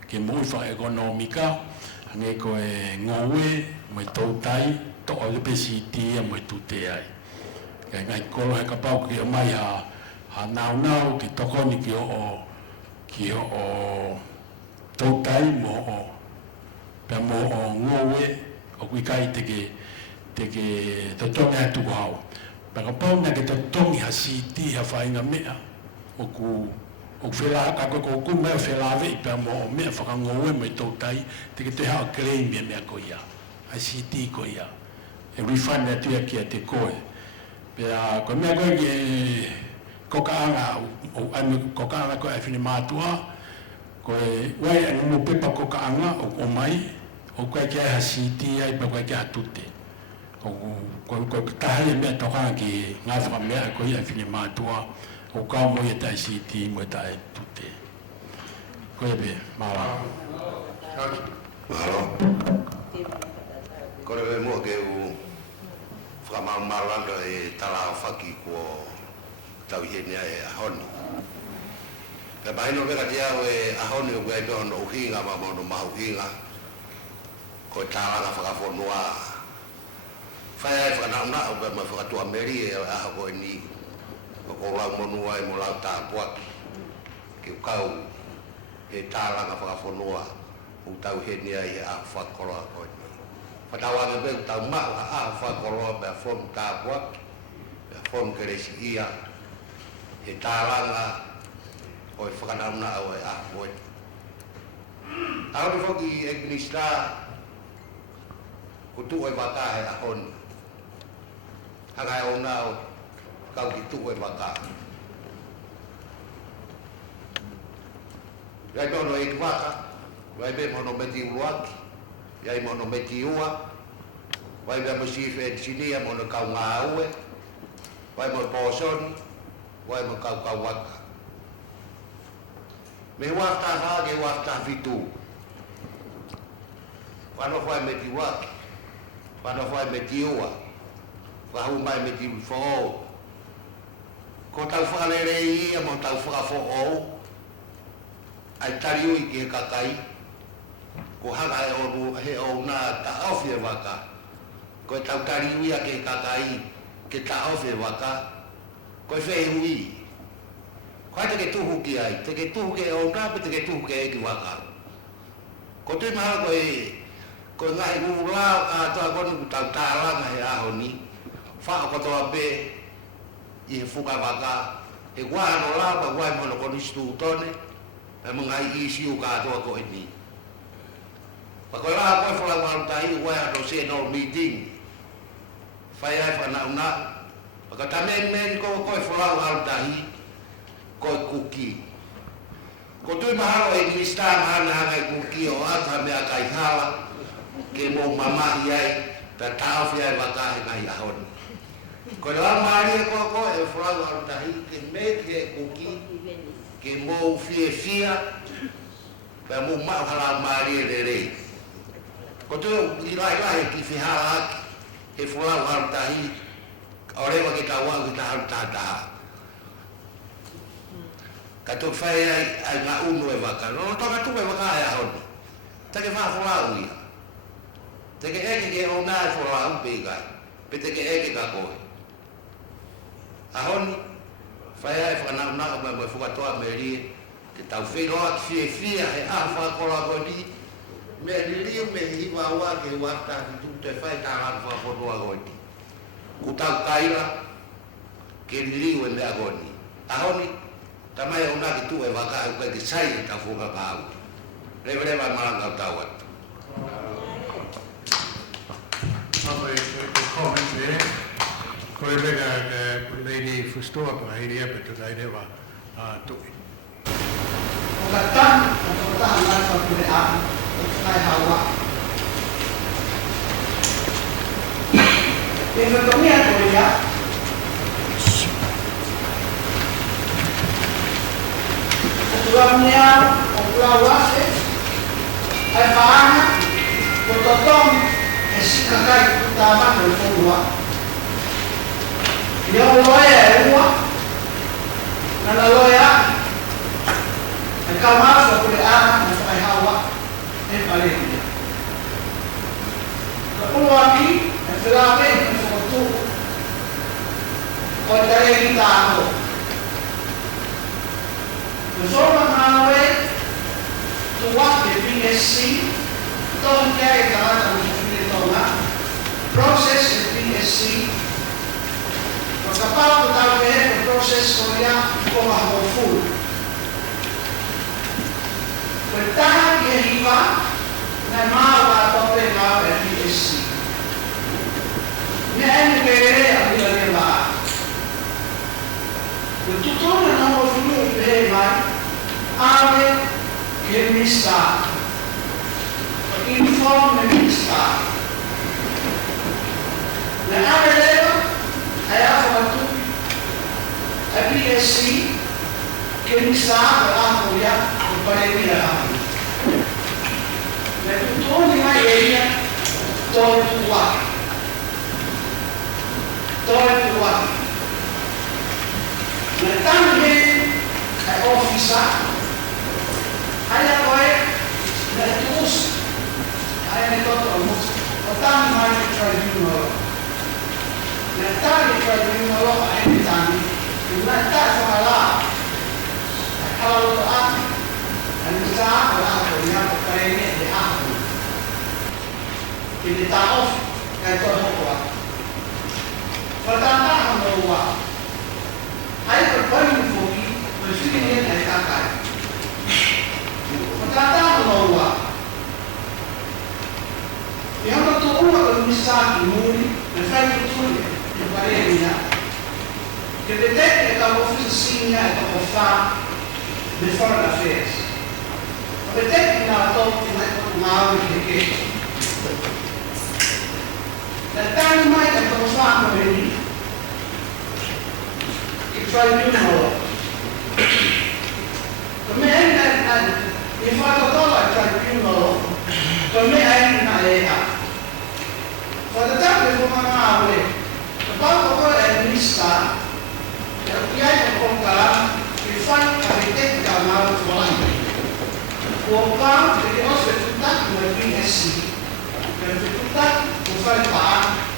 ki mo fa economica nge ko ngowe mo tautai to le pesiti mo tute ai ka ngai ko ka pau ki mai ha nau ki tokoni ki o tautai mo pe mo ngowe o kui kai te tonga tu hau pa ka pau na ke tongi ha siti ha fainga mea o fela ka ko me fela ve pe mo me fa ngowe me tautai te ha claim me ko ia ha siti ko ia e refund na tu ki te koe pe ko me ko ki ko ka anga ko ka anga ko e fini matua ko wai mo pepa ko ka anga o mai o ko ke ha siti ai pa ko ke atute ko tahale me toka ki nga fa me ko ia fini matua o ka mo ia tai siti mo tai tute ko be mala Malo. Ko le mo ke u fra malanga e tala faki ko tau henia e honi. Ka bai no vega dia e honi o e no hinga ma mo no hinga. Ko tala na fa fo noa. Fa fa na o ma fa tu ameri e a ko ni. Ko la mo no ai mo la ta po. Ke kau e tala na fa fo noa. O tau henia e a fa ko la ko. Patawa ke be tau ma a fa ko lo be fon ta po. Be fon ke ia. E talanga o e whakanamna au e ahoi. Au ni whoki e gnista ko tu e waka e ahoni. Hanga e o nao kau ki tu e waka. Rai tono e ki waka, rai be mono meti uruaki, rai mono meti ua, vai be masife e sinia mono kau ngā aue, vai mo pōsoni, vai mo kau waka. Me wata ha ke wata fitu. Wano fai me ti waki, wano fai me ti ua, wahu mai me ti fo. Ko tau whakalere ia mo tau whakafo o, ai tariu i ke kakai, ko hanga he o na ta ofi e waka, ko tau tariu ia ke kakai, ke ta ofi e waka, ko e whee hui. Ko te ke tuhu ki ai, te ke tuhu ke o nā, pe te ke tuhu ke e ki waka. Ko te maha ko ngai urao a toa konu ku tau tālanga he aho ni, whaka kotoa pe, i he whuka waka, he wāno lapa, wai mono konu stu tone, e mga i isi u kātoa ko e ni. Pako la koe whala waru tahi, wai ato se no meeting, whai ai whanau nā, pako tamen men koe whala waru tahi, koe kuki. Ko tui mahalo e nista mahana hanga e kuki o ata mea kai hala, ke mo mamahi ai, ta tauwhi ai wakahe ngai ahoni. Ko le wamaari e koko e whalau arutahi, ke meki e kuki, ke mo fia, pe mo mau hala maari e le rei. Ko tui ilai ki whihala aki, e whalau arutahi, o rewa ke kaua ki ta harutataha. Ka tu whai ai ngā unu e waka. No toka tupe waka e ahoni. Take wha whalau ia. Take eke ke o nā e whalau pe kai. Pe take eke ka koe. Ahoni, whai ai whanau nā o mai whukatoa me rie. Ke tau wheroa ki whia he a whakola koe ni. Me lirio me hiwa ua ke wata ki tu te whai tāran whakotoa koe ni. Ku tau kaira, ke lirio e mea koe ni. Ahoni, tamai o nā ki tu e waka au kai ki sai e ka whunga pāu. Rewa maranga o tau atu. Lovely comment there. Ko Kolega lady förstår på hur det är betyder det var tog. Katan atau tahanan perkuliahan untuk hawa. Ekonomi Korea aturannya populasi ay paana pototong esikakai utama del Kongo. Yung loya ewa na loya Kamar sa kuliahan na sa hawa ay palimya. Kapulwaki, ang sirabi, ang sukutu, o tayo tao. Gusto mga tuwak de PSC, ito ang kaya ikalat ang ito nga, process de PSC, pagkapaw ko tayo ang process ko niya kung mahawaful. Bertahan dia hiva dan mau atau mau FPSC. Ini NPR yang dia bah. Betul na nomor dulu behemai, ave kemista, inform kemista. Na ave leva, ayah waktu FPSC kemista berapa ya? Parecia kami. Dan itu lima area tua. Datang di ofisa, ada koi, dan terus ada metode mus. Datang di tribunal. Datang di tribunal ada ditang. Datang semalam. Kalau doa Ang-isa wala ako niya pagkainit di ako. Pinitaof kahit ako ko. Pagkata ang nawa ay pagpaling fogi bersigin ay kakay. Pagkata ang nawa yang bertuong ang misa imuni na fay tutuloy yung parehin niya. Kipitek ikaw ofisi niya ito kofa before the affairs. Betek na to tinatawag dikit. Datang mai ang pagsuan mo ini. I-try mo. Kami ay ifatotoo try mo. Kami ay naeha. Pagdating mo mga awit. Kapag ako ay lista, kaya ko kalam ifan kapitek kamar tuan. Wapang Diyos bertutak dengan PSC dan bertutak bukan paan.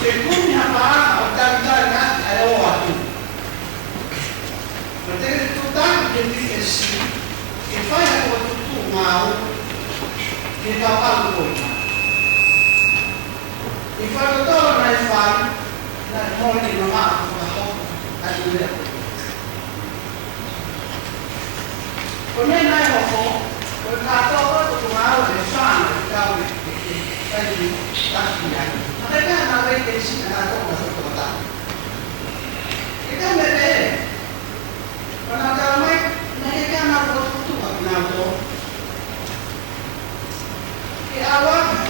Sekunnya paan atau tangan ada waktu. Berarti bertutak dengan PSC. Kita yang waktu itu mau kita pakai. Kita betul naifan dan mau di nama aku ada. Kami na ako, pagkato ko tumawa ng saan ng ikaw ay takiyan. Nakita na may tensi na ako sa tuwata. Ikaw na rin. Panagkamay, nakita na ako tutuwag na ako. Iawag,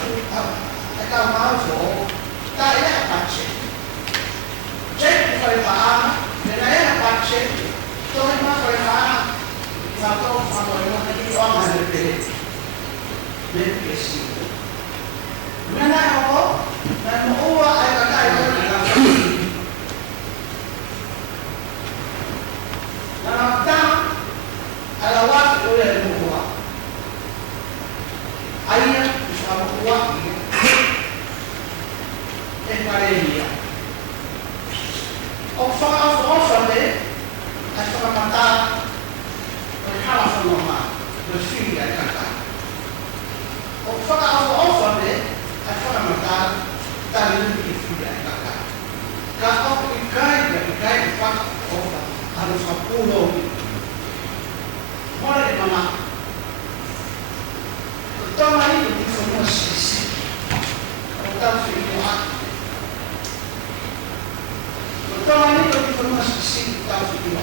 ikaw mauso, tayo na patse. Check ko yung paan, nilaya na patse, ito yung mga paan. Satu orang lagi orang ada besi. Mana aku dan mau ada kaya dengan dalam tam ada waktu oleh semua. Ayat sama kuat dia. Offer deh, asal mata. Berharap sama bersih ya kata. Offer deh, asal mata tadi itu ya kata. Kalau ikai pak offer harus 10. Mulai mana? Pertama ini semua sisi. Pertama itu 5,000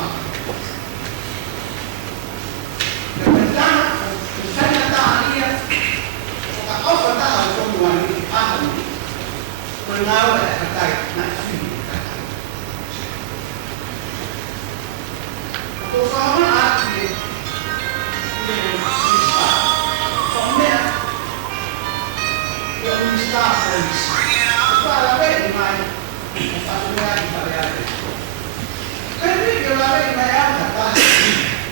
Kemudian, saya tahu dia, kalau apa tahu semua ini apa ini, menawar kata nasi. Untuk sama arti, bisa, soalnya, yang bisa polisi, itu apa yang dimana, satunya di bawah. Tapi kalau apa yang bayar kata,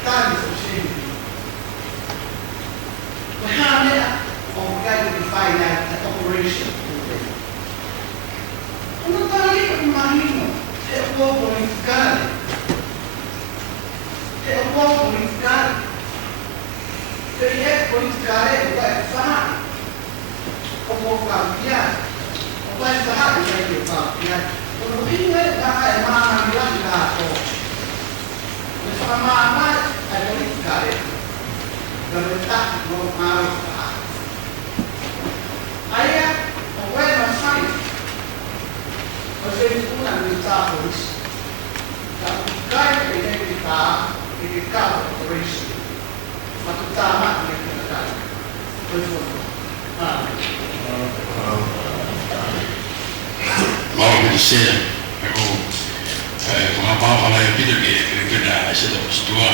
tadi sosial. Makanya, orang define that operation. Una tali immagino è un po' politicale, perché politicare è fare, o può cambiare, o può fare che cambiare, non è mamma mi lasciato, non fa mamma è politicare, la verità non ha fatto. Aia, o quella sai. Você una militare polisi, la identità e il capo polisi, ma tutta la macchina che la dà, quel fondo. Mau dizer, eu vou falar eu pedi que na essa da postura,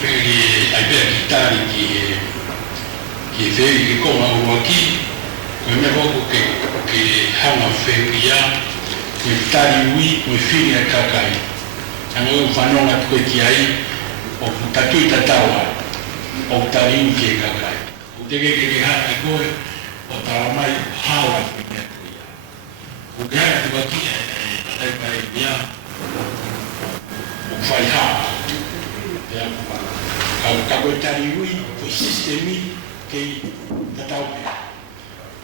porque a ideia que tá que veio que como aqui, eu me vou que hanga feia que tari ui o fini a kakai anga o whanonga tuke ki ai o tatu i tatawa o tari ui ke kakai o teke ke hana i koe o taramai hawa ki mea kuia o kehana tuka ki ai pai mea o whai haa ka koe tari ui o sistemi ke tatau mea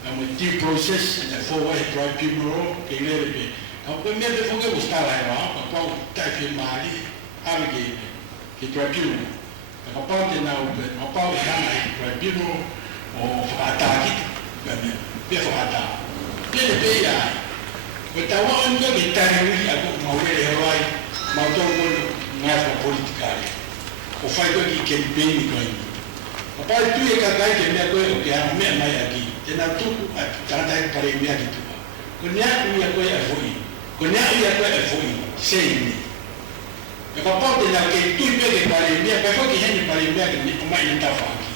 amo due process and the four-way tribunal ke lere pe Kau me de fonge gustava era, pau tafi mali, alge que tribunal. Kau pau de na o pau hana tribunal o ataki, bem, pe fata. Pele pe ya. O tawa ando que tari a mau ele herói, mau todo na política. O fai do que bem coi. O pau tu e cagai que me coi que a me mai aqui. Tena tu a tanta para me aqui tu. Kunya ia coi a foi. Kunya ia coi a foi. Sei. E papà de la che tu vedi pare mia, per foi che hene pare mia che mai non ta fa aqui.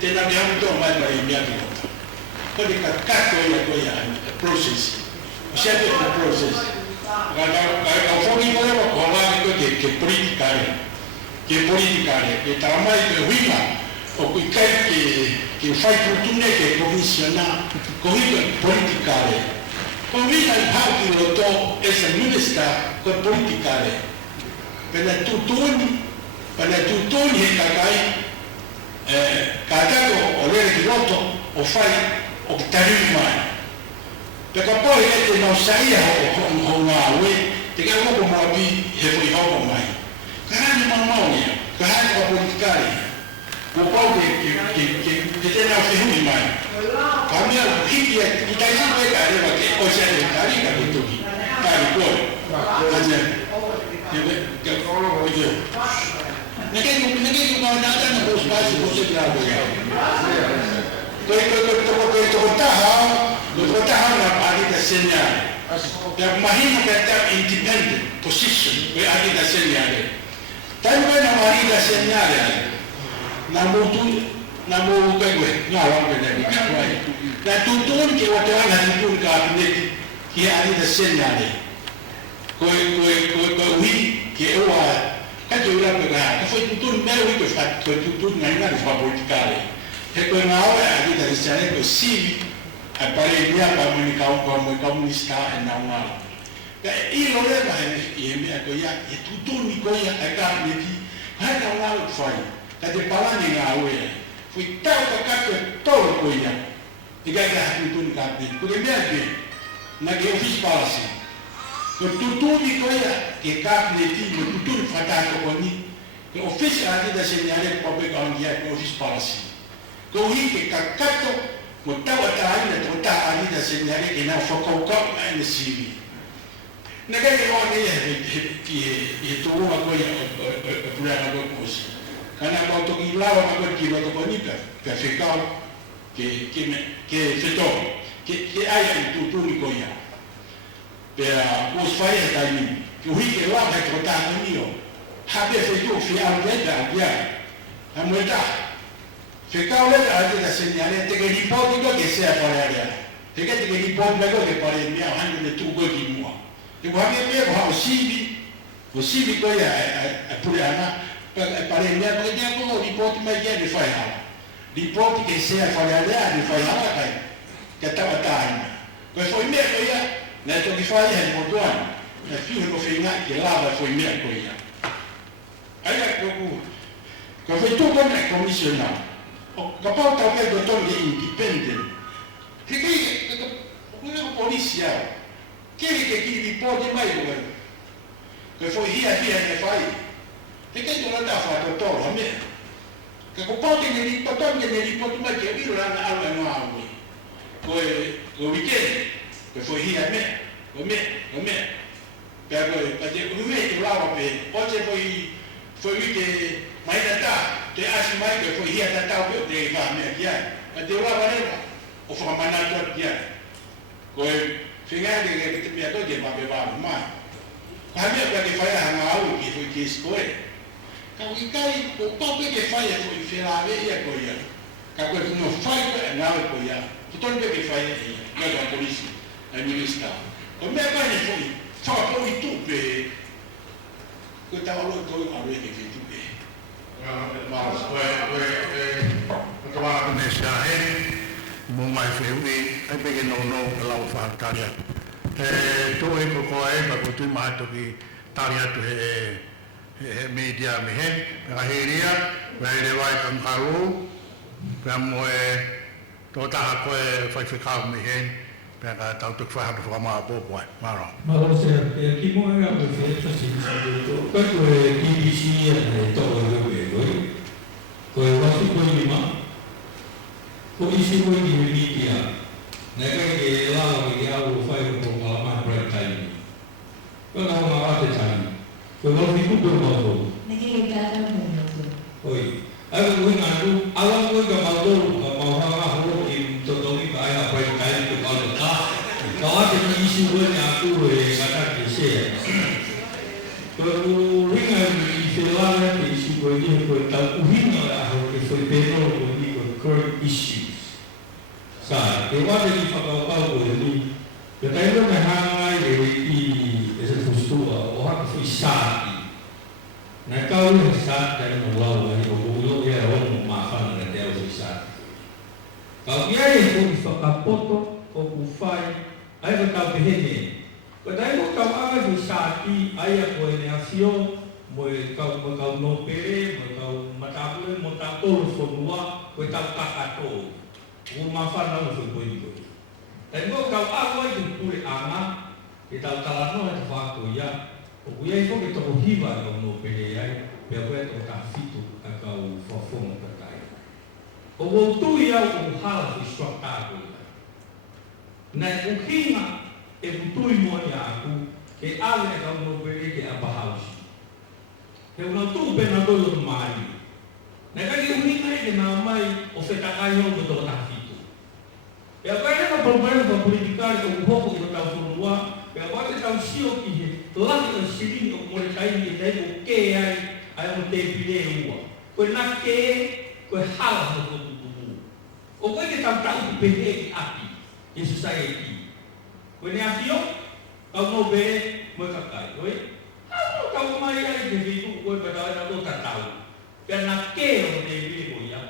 Te na abbiamo to mai pare mia che volta. Quindi caccato ia coi a process. O sempre il process. La fuori voleva parlare che politicare. Che politicare, che tramai che wina o quei che fai fortuna che commissiona con il politicare. Convinta il parti lo to es il ministro con politicare. Per tuttuni e cagato o l'ere di lotto o fai o tarima. Perché poi non sai o una te che come abi e poi ho mai. Carani mamma, carani politicare. O pau que tem na ferrugem mais. Família, o que é? E daí você vai cair aqui, ou seja, ele está ali, cara, eu estou aqui. Cara, ninguém que não nada no meu espaço, você grava. Eu estou na área da senyal. Eu imagino que está independent position, a área da senyal. Também na área da senyal. Namu kengwe ngawa benda ni kwai na tutun ke wata na tutun ka ne ki ani da senyale ko wi ke wa ka jo la pe ka foi tutun me wi ko sta ko tutun na ina fa politicale e ko ngawa ani da senyale ko si a pare mia pa mo comunista e na una e lo le ba e me ko ya e tutun ni ko ya ka ne ki ha na una fai de palani nga awe fui tau ka todo coisa e ga hatu tun ka bi ko me ake na ke office policy ko tutu di coisa que ka ne ti ko tutu fata ko ni ke office ati da segnale public on dia ko office policy ko hi ke kato mo tau ta ina to ta ani da segnale ke na foko ka ne sivi Nega ke lo ne ki to wa ko ya pura na ko kosi. Kana ko to ki lava ma ko ki lo ko ni pe fekao ke feto ke ai tu ni ko ya. Pe os fai da ni. Ki hui ke lava ko ta ni yo. Ha be fe yo fi al da ya. Amueta. Fekao le da segnale te che l'ipotetico che sia fare perché che l'ipotetico che pare mia hanno le tu go di mua e guarda che va possibile poi è pure ana pare mia perché abbiamo l'ipotetico ma che ne fai hala l'ipotetico che sia fare ne fai hala che stava time questo è mia poi ne to che fai è molto anno e fino lo fai che lava poi mia poi che fai tu come commissionato kapal tahu ke doktor dia independent. Kita polisi ya. Kita report dia mai bukan. Ke foi hia ke fai. Kita tu ada fa doktor ame. Ke kapal dia ni doktor dia ni report mai ke biru lan alwa mau. Ko weekend. Ke foi hia me. Pero pada tu lawa pe. Pode foi weekend mai data. Te asi mai ke foi hia tata o te va me kia. A te ora va o fa mana to kia. Ko finga de ke te pia to ke va be va ma. Ka me ka ke fa ya nga au ki foi ki skoe. Ka wi kai o to ke fa ya foi fe la ve ya ko ya. Ka ko no fa ya nga ko ya. Tu ton ke fa ya ya da polisi. A ministra. Ko me ka ni foi. Fa ko i tu pe. Ko ta lo to a re ke tu pe. Mas kawala Indonesia ini mo mai fewi ai pe no la fa taria to e ko ai ba ko tu ma to ki taria to media me he ga heria va le vai kan karu pa mo to ta ko fa fa me he pa ka ta to fa ha ma bo bo ma ro ma lo se ki mo ga po fe to si to ko ki bi si to ko wasu ko ni ma ko isi ko ni media na ka ke la ko ya wo fa ko ma ma break time ko na ma wa te time ko lo ni ku do ma do ne ke ga da mo oi ai ko na ku ala ko ga ma do ma ha ma ho i to do ni ba ya break time ko ko ta ka wa te isi ko ni aku e ga ta ke se ko ringa ni se la ni isi ko ni ko ta uhina foi pelo core issues. Sa, e wale ni whakawakau ko ni, ke tairo me hangai e se fustua, o haka fui sāti. Na kau ni sāti kani mo lau ani o kulo ia o mo mawhana na teo fui sāti. Kau ia e fui whakapoto o kuwhai, ai ko tau pehene. Ko tairo kau aga fui sāti, ai a koe ne awhio, mo kau no pere, mo kau matapule, mo tātoro whanua, ko tau takato. O mawhana o whakoi koi. Tai mo kau awai tu pure anga, ke tau talanoa te whako ia, o kuia i whoke toko hiwa kau no pere ai, pia koe toko ka fitu a kau whawhonga kakai. O wautu ia o hala fi swakta koe. Nai o hinga e putui mo ia aku, ke ale kau no pere ke abahausi. He una tu pena dolo mai. Na kaki uninga e na mai o whetakai o to ta fitu. E a kai na problema pa politikari o hoko i tau whurua, e a wate tau sio ki he laki o sirini o morekai i te o ke ai o te pile ua. Koe na ke, koe hala no tutumu. O koe ke tau tau ki pehe ki api, i society. Koe ne apio, kau no bere, moe kakai, oi? Kau mai ai ke vitu koe pada ana do tatau. Pe na ke o te vivo ia.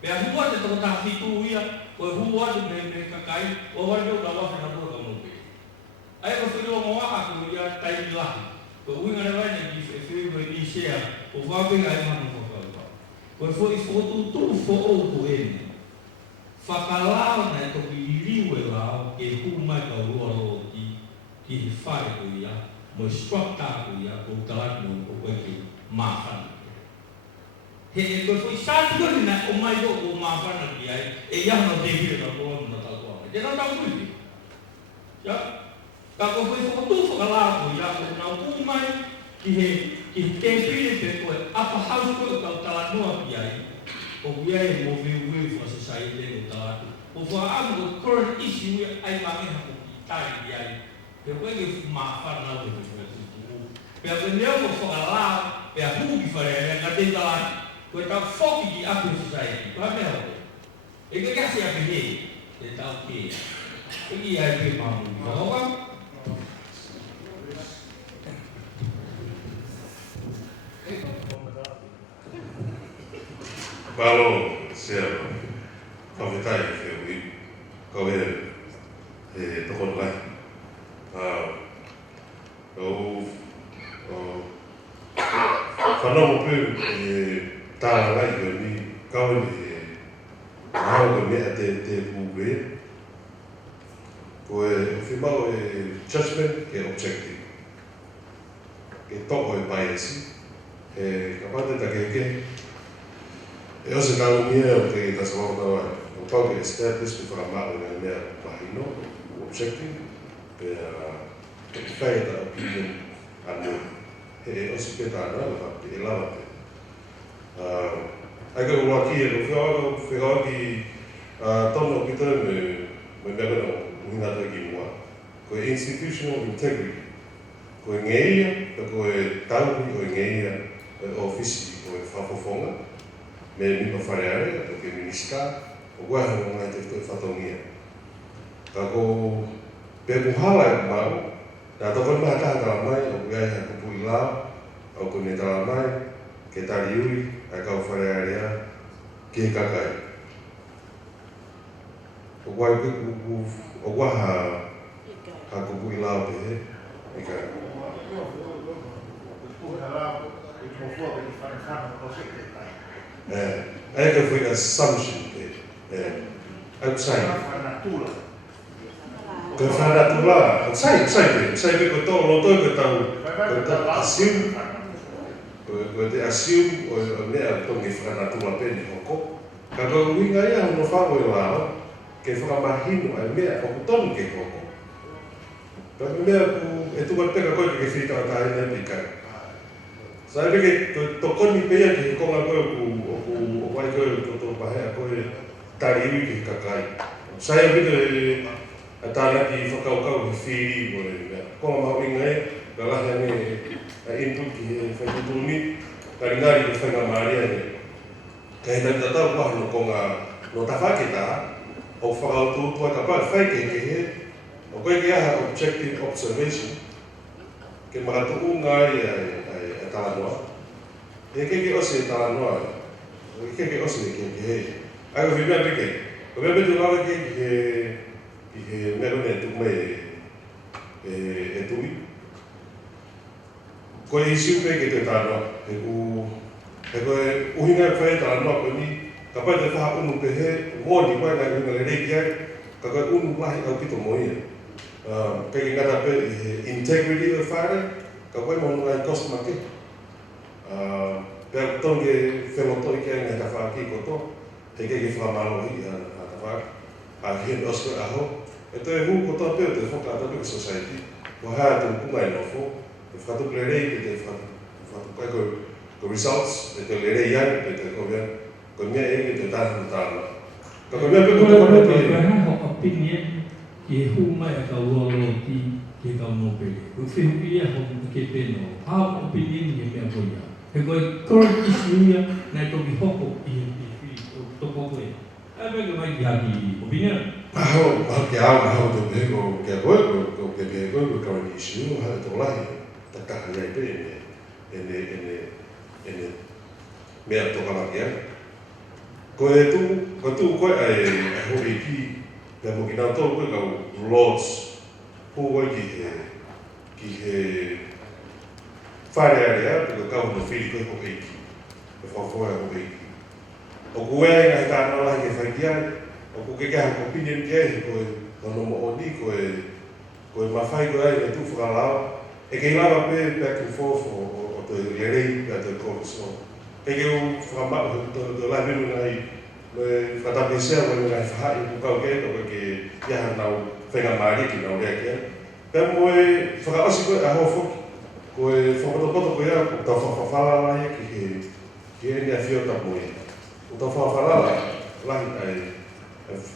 Pe hua te to ta vitu ia, ko hua te me kakai, o wa do dawa na do ka mo pe. Ai ko filo mo wa ku ia tai la. Ko winga na vai ni fe ni share, o va pe ai ma no ko. Ko foi foto tu fo o ko ene. Whakalao na to ki riwe lao e hu mai ka uro ki whare ko ia. Mo swakta ko ia ko talat mo ko ki mafan. He ko foi sāti ko na o mai o mafan ki ai e ia no te hira ko no ta ko. E na ta ku. Ya. Ka ko foi ko tu ko la ko ya ko na ku mai ki te pili pe ko apa hau ko ka tala no ai. O ia mo vi for society ta. O fa am ko current issue ai ma me ha ko tai ai. Pe ko ke ma fa na ko ko pe ko ne ko fa la pe hu ki fa re ka te ta ko ta fo ki a ko society. Ba me ho. E ke ka se a pe te ta ki. E ki ai pe ma mo. Ba Palo, se kawhitai ke ui, kawe toko lai. Whanau mo pū tāna lai koe ni, kawe ni hao koe mea te pūwe. Koe whimau judgment ke objective. Ke toko biasi, ka pate ta ke e ose tau mia o te tasawau tau ai. O pau ke establish me whakamau ngā mea pahino, objective, pe te whaeta opinion anu. He ose pe tāna, pe e lawa te. Ai ka ua ki e ko whiawa ki tono ki tau me mea kono ngina tau ki mua. Ko e institutional integrity. Ko e ngeia, ko e tau o e ngeia o ofisi o e whafofonga. Me mino whareare, o ke minista, o guaha mo ngai te whatongia. Ka ko peku hala e mau, nā toko maha taha tala mai, o guai ha kupu i lao, o kune tala mai, ke tari ui, ai kau wharearea, ke kakai. O guai kupu, o guaha ha kupu i lao pe he, i kai. Ai ka foi assumption au sai ko fara tula sai pe ko to lo to ko tau assume ko te assume o me a to ngi fara tula pe ni ko ka ko winga ia no fa o la ke fa mahino ai me o ton ke ko ka me e tu pe ka ko ke fita ta ai ne pika sai ke to koni pe ia ke ko la ko o vai ko to pahe ko tari ui ke kakai sai a bit a tāna ki whakaukau he whiri mo e ko ma wingai ka laha ne a input ki he whaitutuni ka ringari ke whainga maaria ne ka he tari tatau paha no ko ngā no ta whaketa o whakautu tua ka pā whaike ke he o koe ke aha objective observation ke maratu ungai a tānoa e ke ose tānoa ke ose ke he ai ko vimea peke ko vimea peke lawa ke he mea kone tu mai e tui ko e isiu peke te tānoa he ko e uhinga e whae tānoa ko ni ka pai te whaha unu pe he mōni koe ngai uhinga le reiki ai ka koe unu mahi au pito moia peke ngata pe integrity o whaare ka koe monu ngai cost make pea kutonge whenotoi kia ngai ka whaaki koto te keke whamalo hi a ta whaak a hien osko aho e toi hu koto peo te whakata peke society ko haa te upunga e nofo te whakatu lerei pe te whakatu kai ko results pe te lerei ai pe te kovea ko mea ege te tāna tāna ka ko mea peko toko te ho opinion ki hu mai a ka uolo ti ke ka mopele ko whihuki ia ho ke peno how opinion ke mea koia he koe current issue ia nai toki hoko i toko koe. Ai peke mai ki haki opinion. Aho ke au te peko ke koe ko ke peko ko current issue ha to lahi ta kaha ia pe ene mea toka maki ai. Ko tu koe ai hori ki pe mo ki nau tō koe kau laws pu koe ki he whare area pe ko kau no whiri koe ko eiki e whawhoa ko eiki o ku ea inga he tāna lahi ke whaiki ai o ku ke keha ko opinion ke he koe no mo o ni koe mawhai koe ai me tu whakalao e kei lawa pe back and forth o te lerei pe te kore so e ke u whakamau te lai minu ngai me whatapisea wai ngai whahai ku kau ke o ke iaha nau whenga maari ki nau rea ke Pea moe whakaosi koe a hoa whoki. Koe whakaropoto koe a ko tau whakawhala lai ki e ngā whio ta moe. O tau whakawhala lai ai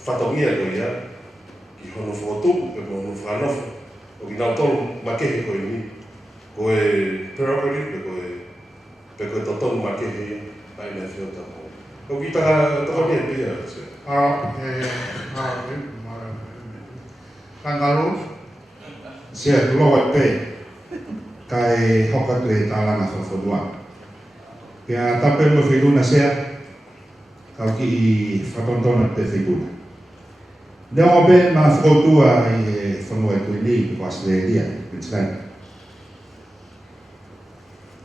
whatongia koe a ki hono whotupu pe hono whanofo. O ki nau tolu makehe koe ni. Koe prerogative pe koe totonu makehe ai ngā whio ta moe. O ki taka nia pia. Kangaroo. Sia tuloa pe kai hoka tu e talanga whawhonua. Pea tape mo whiruna sea kau ki I whatontona te whiruna. Nea o pe ma whotua I e whanua e tui ni ko Australia, Queensland.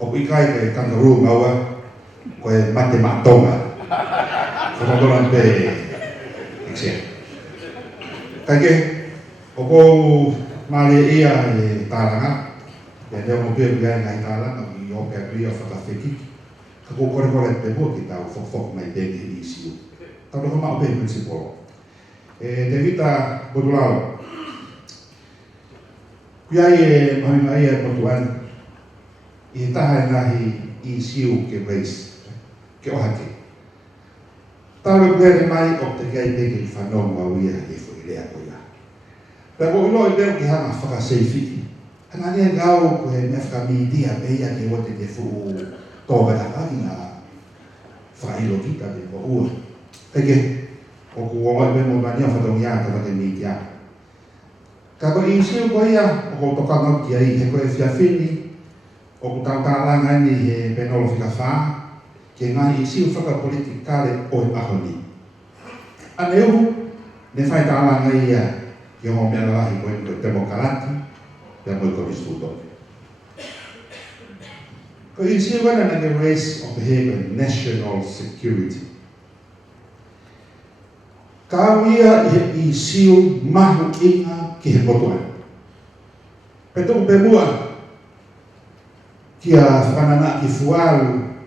O I kai ke kangaroo maua ko e mate matonga. Whatontona pe exia. Kai ke o kou Mare ia e tālanga, e reo mo pēru ia ngai tālanga, I o pēr pia whakawheki. Ka kō kore te mo ki tau whokfok mai tēne I siu. Tau roko mao pēr prinsipolo. Te vita Botulao. Kuiai e mahima ia e Botuan, I taha e ngahi I siu ke race, ke ohake. Tau e pēre mai o te kai peke I whanau mauia e whuirea koia. Pea ko ilo I leo ki hanga whakaseifiti. Ana nea gau ko he mea whakamitia peia ke wote te fu tōga takaki ngā whailo kita te ko ua. Teke, o ku wamai pe mo mania whatongi a tata te mitia. Ka ko I siu ko ia, o ko toka ngau ki ai, he ko e whiawhini, o ku tautālanga ni he penolo whika whā, ke ngā I siu whakapolitikare o I ahoni. Ane uhu, ne whai tālanga ia, ki o mea lahi koe ni koe demokarati, pia moi koe mistuto. Ko I siu wana na the race of the Hague national security. Ka ia I siu mahu inga ki he motoan. Pe tuku pe mua, kia whanana ki fuaru,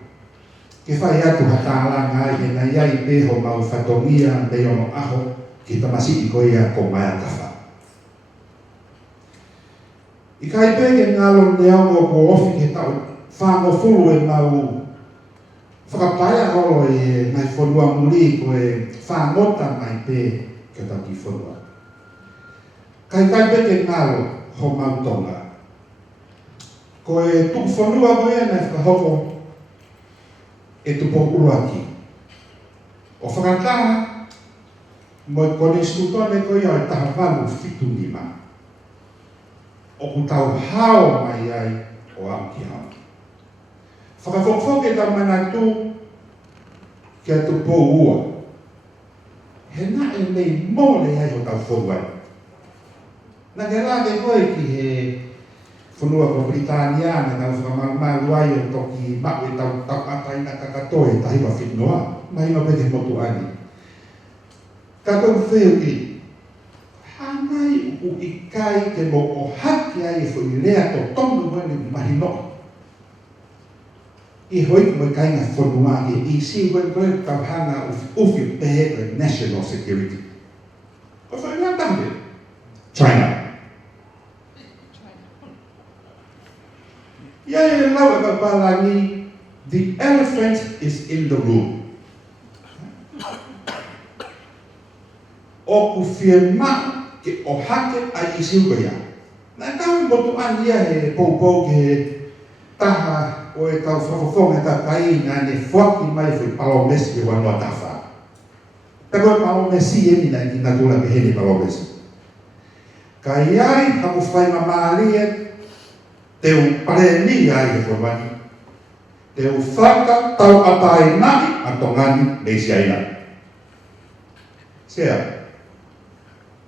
ke whai atu hatālanga I na iai peho mau whatongia me ono aho, ki tamasiti ko ia ko mai atafa. I kai peke ngalo neongo ko ofi ke tau whango fulu e mau whakapaia holo e ngai whanua muri ko e whangota mai pe ke tau ki whanua. Kai peke ngalo ho mau tonga. Ko e tuku whanua ko e nai whakahoko e tupo uruaki. O whakataha mo kone stutone ko ia e taha walu fitu lima. O ku tau hao mai ai o au ki hao. Whakawhokwhoke tau manatu ki atu pō ua. He na e mei mōle ai o tau whonua. Na ke rāke koe ki he whanua ko Britania na tau whakamaru ai o toki mau e tau atai na kakatoe tahi wa whitnoa. Mai no peke motu ani. Ka koe wheo ki hanai u I kai te mo o haki ai e whuilea to tonu wani mahino. I hoi mo kai ngā whanua I si wai koe tau hanga uwhi pehe koe national security. Ko whainga tambe? China. Ia e lau e papalangi, the elephant is in the room. O ku whiema ke o hake ai I siukoia. Nā tau motu ani ia he poupou ke taha o e tau whawhawhonga ta kai ngā ne whaki mai whi palomesi ke wanua tawha. Tako e palomesi e mina ki nā tūla ke hene palomesi. Ka iai haku whainga maari e te u pare ni ai he whamani. Te u whaka tau atai nai a tongani neisi aina. Sea,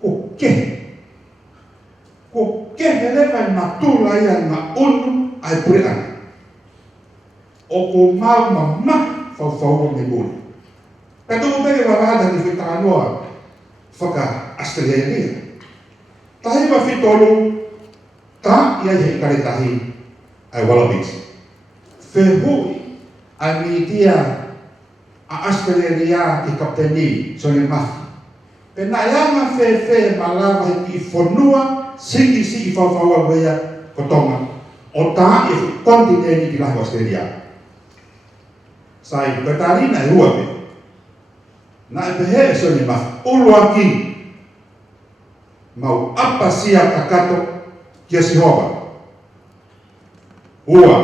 ko kehe lewa I matula ia ngā unu ai pureana. O ko mau mamma whawhau me mōni. Pea tōku peke wawāta ni whitaka noa whaka Australia. Tahi wa whitolu, ta ia he karetahi ai Wallabies. Whehui ai mitia a Australia I kapteni Sone Mafi. Pena yanga fe malawa ki fonua si fa wea kotonga. O ta e kontinenti ki la Australia. Sai Katarina e hua pe. Na e pehe e soni ma ulu aki. Mau apa sia kakato kia si hoba. Ua.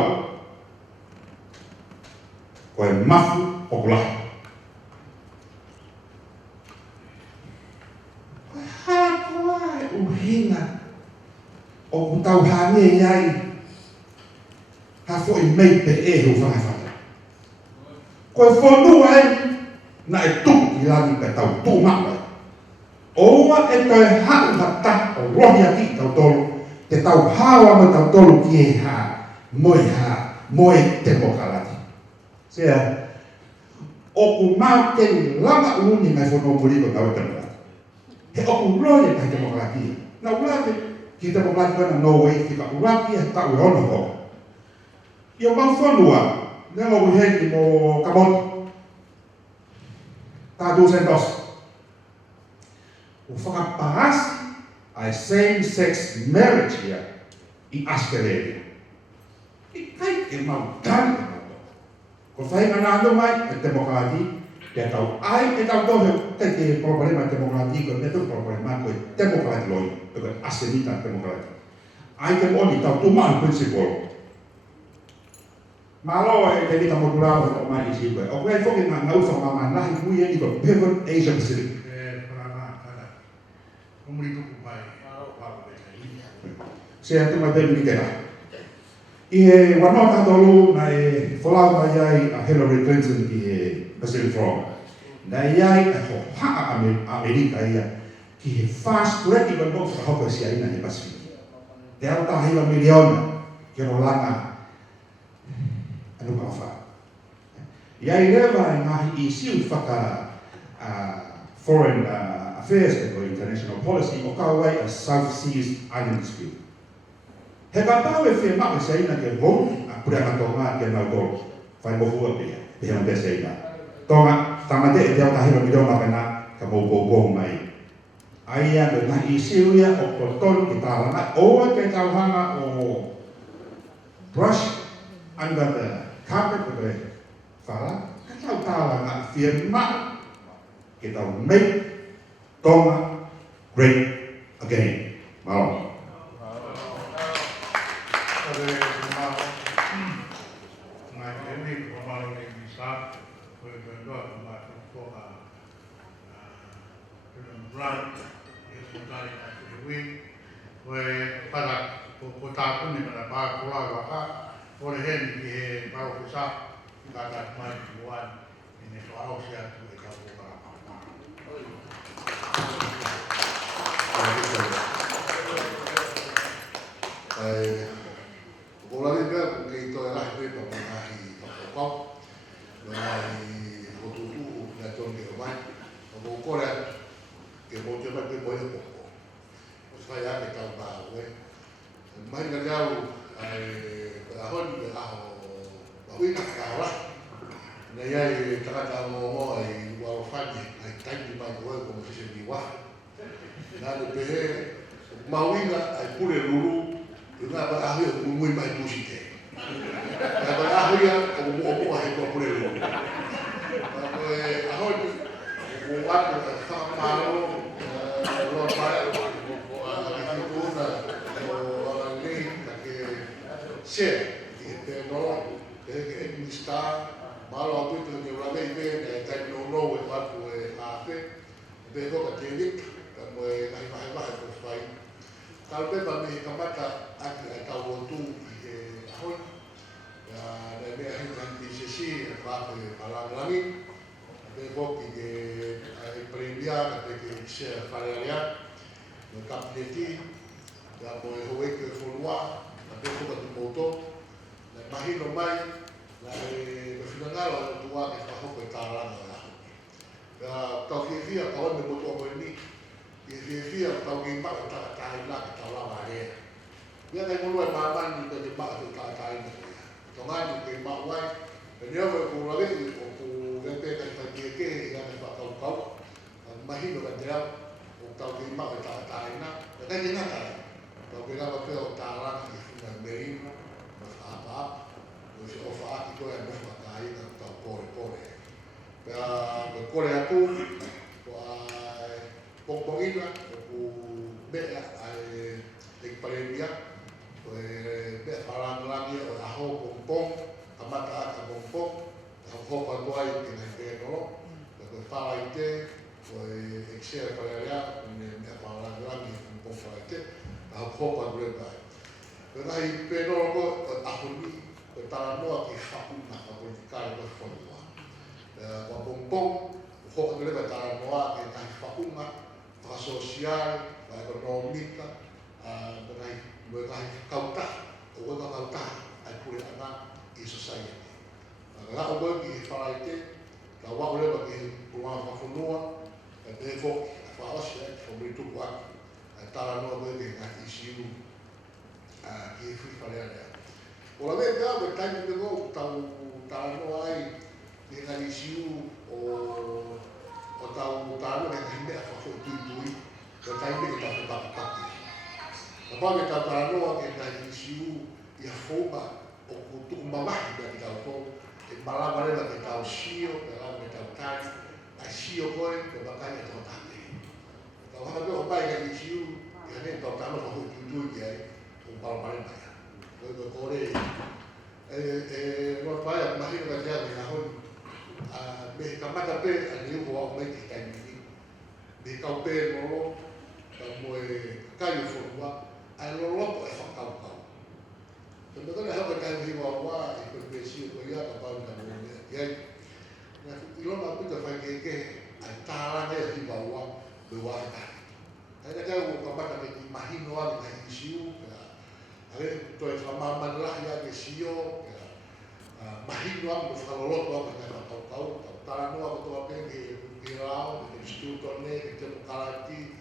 Koe mafu o kulahi. Hakoa e uhinga. O kutau hange iai. Hafo i mei pe e hu whakawhaka. Koe whanua e na e tuku i lani pe tau tū mawa. Oua e toi hau hata o rohi aki tau tolu. Te tau hawa me tau tolu ki e ha. Moe te mokalati. Sea, oku mau ke lama uni mai whanau puriko tau te mokalati. He oku rohi e kai te mokalati. Na ulake ki te mokalati kona no way tika uraki e tau rono ho. Ia mau whanua, nengo uheki mo kamotu. Tātou sentos. O whakapaasi ai same-sex marriage here i Australia. I kai e mau tani e mau. Ko whainga nāndo mai e demokrati, te tau ai e tau tohe te ke problema demokrati, ko me tu problema ko e demokrati loi, ko e asenita demokrati. Ai ke moni tau tumaan principle. Malo e te vita modulava o mai isi koe. O koe whoki ngā ngauwha mama nahi mui e ni ko Pivot Asia Pacific. Se atu mai bēnu ni tēnā. I he wanoa tātolu na e wholau mai ai a Hillary Clinton ki he Pacific Forum. Na iai e ho haa Amerika ia ki he fast track i wanoa whakahoko si aina he Pacific. Te au tahiwa miliona ki ro langa anu kawha. Iai rewa e ngahi I siu whaka foreign affairs or international policy o kawai a South Seas Island Dispute. He kapau e whi mao se ina ke hou a puranga tonga ke nau tolu. Whai mohua pia, pia mpe se ina. Tonga, tamate e te au tahiro miliona pena ka mou mai. Aia ke ngahi siu ia o kotonu ki tālanga. Oa ke tauhanga o brush under the carpet o te whala. Ka tau tālanga whia mao ke tau make Tonga great again. Malo. Imagino que tau ki ma o taina, e kai ngā tai. Tau ki ngā pēo tāranga i whina merino, ma whaapa, o si o whaaki koe a mofa kai na tau pore. Pea ko kore atu, ko ai pongpongina, ko mea ai pareria, ko mea wharangarangia o aho pongpong, ka mata aka pongpong, ka hopa tuai ki ngai pēnoro, ko whara i te, ko exera pareria, ko mea wharangarangia pongpong whara i te, ka hopa tuai kai. Ko ngai pēnoro ko aho ni, ko taranoa ki whakuna ka politikare ko whanua. Wa pongpong, hoka tuai ka taranoa ki ngai whakuna, whakasosial, wa ekonomika, ngai kauta, o waka kauta, ai kure ana i society. Ngā o koe ki wharaite, ka wau lewa ki puma whawhunua, e pēwho, a whaosi, whamuri tuku aku, ai tāra noa koe ki ngā isiu ki hui wharearea. O la wea pēa, koe taimi pēko, tau tāra noa ai, ki ngā isiu o tau tāra noa ki mea whawhu tui, koe taimi ki tau tapapati. Ka pāke tau tāra noa ki ngā isiu i a whoma o kutuku mamahi mea ki tau tō, e malama rewa ki tau sio, ke rau me tau tari, ai sio koe, ke makai e tau tate. Tau hana pēo pai ka isiu, i hane tau tāna whahu tui ki ai, o malama rewa ia. Koe koe kore roa pai a mahina ka tea me hahoni, me ka mata pē a ni uho au mai ki taimini, me kau pē noro, ka moe kai o whonua, ai lolopo e whakau. Tama tana hapa kai hi wa wa e ko pesi ko ia ka pa na mo ne. Ia i lona pita fai ke ai tara ne hi wa wa be wa ta. Ai ka ka ka pa ka ki mahino a ka isiu ka. Ai to e fama man la ia ke sio ka. Mahino a mo fa lo to ka ka tau tara no a to pe ki rao ke instituto ne ke te karati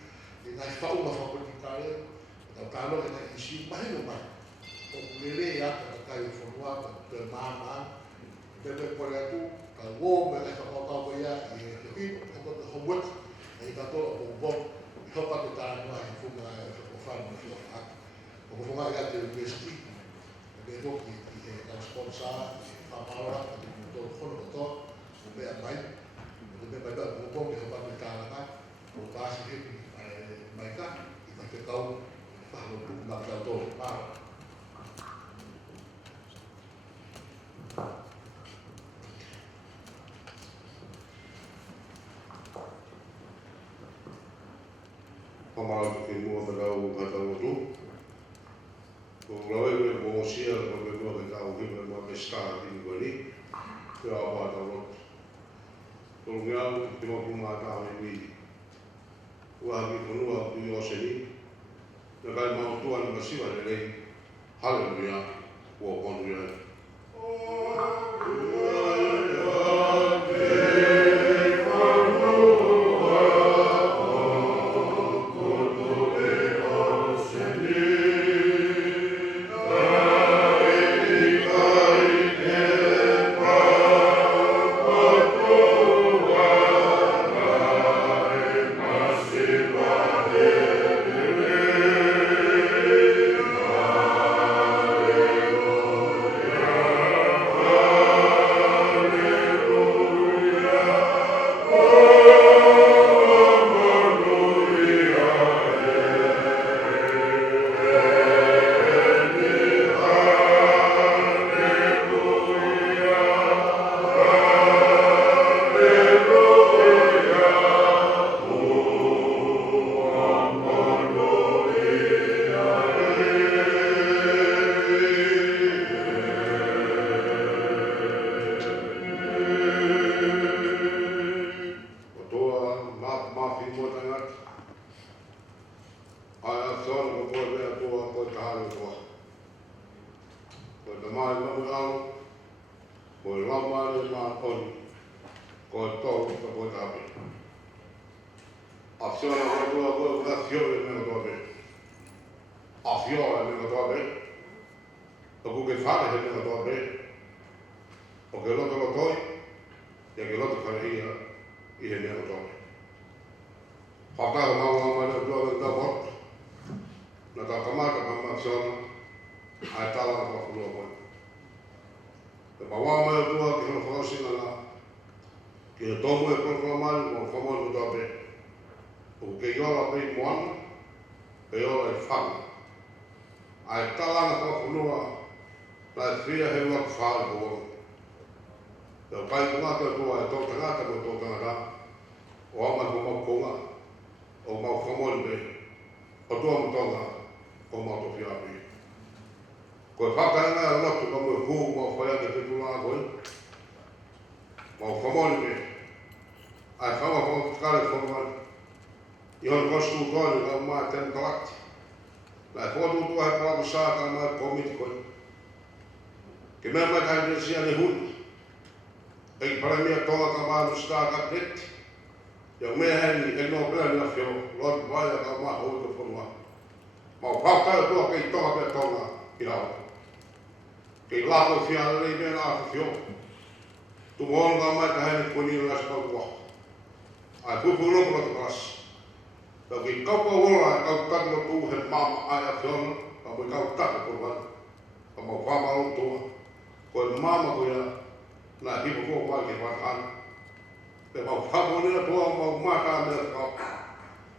e nai fa uma fa politikare. Tau no ke isiu mahino ma. O lele ya ka kai fonua ka te mama te pore atu ka wo me ka ka ka ya e te pi ko te homework e ka to o bo ho pa te ta no ai funga e ko fa no fio ha o ko funga ya te university e do ki e ka sponsor fa paura te to hono to o me mai o me mai da o bo ke ho pa te ta na o pa si mai ka i ka te kau fa no tu ma ka to pa Pamala ke mua ka tau ka tau tu. Ko lawe me mo sia ko me mua ka tau ki me mua me sta ki ni ko ni. Ke a wa tau lot. Ko ngau ki mo kuma tau ni wi. Wa ki konua ki o se ni. Na kai mau tua ni masiwa le lei. Hallelujah. Ko konu ya. Whakaro mau mai na tua na bot. Na ta kamata ka ma fiona. Ai tala na whakulua mai. Te mawa mai tua ki hana whakasinga na. Ki he tomu e proklamari mo whamoi mo tape. O ke yola pei moana. Ke yola i whanga. Ai tala na whakulua. Na e whia he wak whaare ko wang. Te o kai kumata tua e tō tangata mo tō tangata. O ama ko mau konga. O mau whamoi me. O tua mo tonga. O mau to whia pei. Ko e whakainga e lotu ka mo e hū mau whaiane te tula koe. Mau whamoi me. Ai whama whama kare whamai. I hon kostu koe ka mai ten kalakti. Lai whotu tua he palaku sāka mai komiti koe. Ke mea mai kai me sia ne huni. Eki paramia tonga ka mai no stāka peti. Ia mea heni e no pēr ni a whio. Lodi vai ka mai hoi te whanua. Mau whakare tua kei tonga pēr tonga i rao. Kei lako whia rei mea na a whio. Tu mohono ka mai ka heni koni na nasi pau kua. Ai pupu loko na te klasi. Tau ki kaupa wola e kau tatu na tu he mama ai a whiona. Ka mui kau tatu por wani. Ka mau whama o tua. Ko e mama ko ia na hipo ko wai ke whakana. Te mau whamo nina tua mau mata mea kau.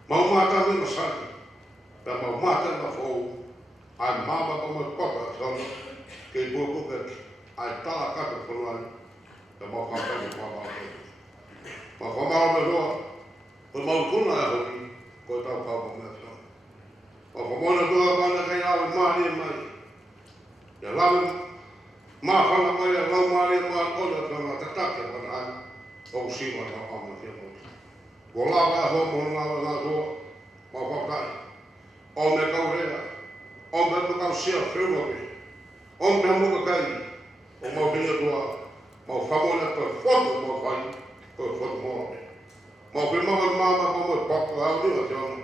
Mau mata mea masaki. Te mau mata na whou. Ai mama ko mai kota a whiona. Kei bua kukeki. Ai tala kata por wani. Te mau whakana whama o tua. Ma whamao me roa, ko mau kuna e hoki, ko tau pāpa mea whiona. Ma whamona roa mana kei awe maari e mai. Ia lau, mā whana mai e lau maari e mai ola whiona tatake wana ai, o siwa na whamana whiona. Ko lawa e hoa mona lawa ngā roa, ma whakai. O me kau rea, o me kau sia whiona me, o me muka kai, o mau hina roa, ma whamona pa whoto ma whai, ko foto mo me. Mo pe mo mama mo mo pop la ni o jon.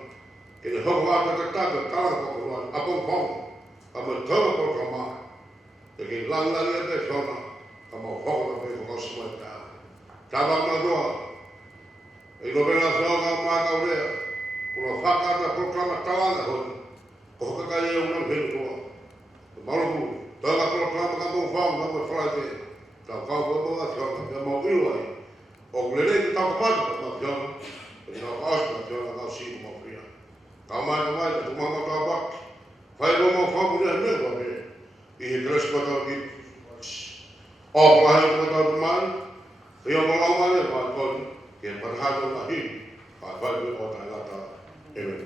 Ke ne ho wa ta ta ta ko ko a pom pom. A mo to ko ko ma. Te ke lang la ni te jon. A mo ho la pe ko so ta. Ta ba ma do. E lo bela so ga ma ka ore. Ko lo fa ka ta proclama ta la ho. Ko ka ka ye una pe ko. Mo lo ku. Ta la proclama ka mo fa mo Friday. Ta ka ko mo ga jon. Ya mo wi wa. O lele ki tau kapata ka whiona, e nga kāsu ka whiona kau siku mau whia. Ka mai ka mai ka tumanga ka baki. Whai ko mau whamu rea mea kwa me. I he tres kwa tau ki. O plahe kwa tau tu mai. I o malau mai e mai koni. Ke patahata na hi. Ka whai ko o tai lata. Amen.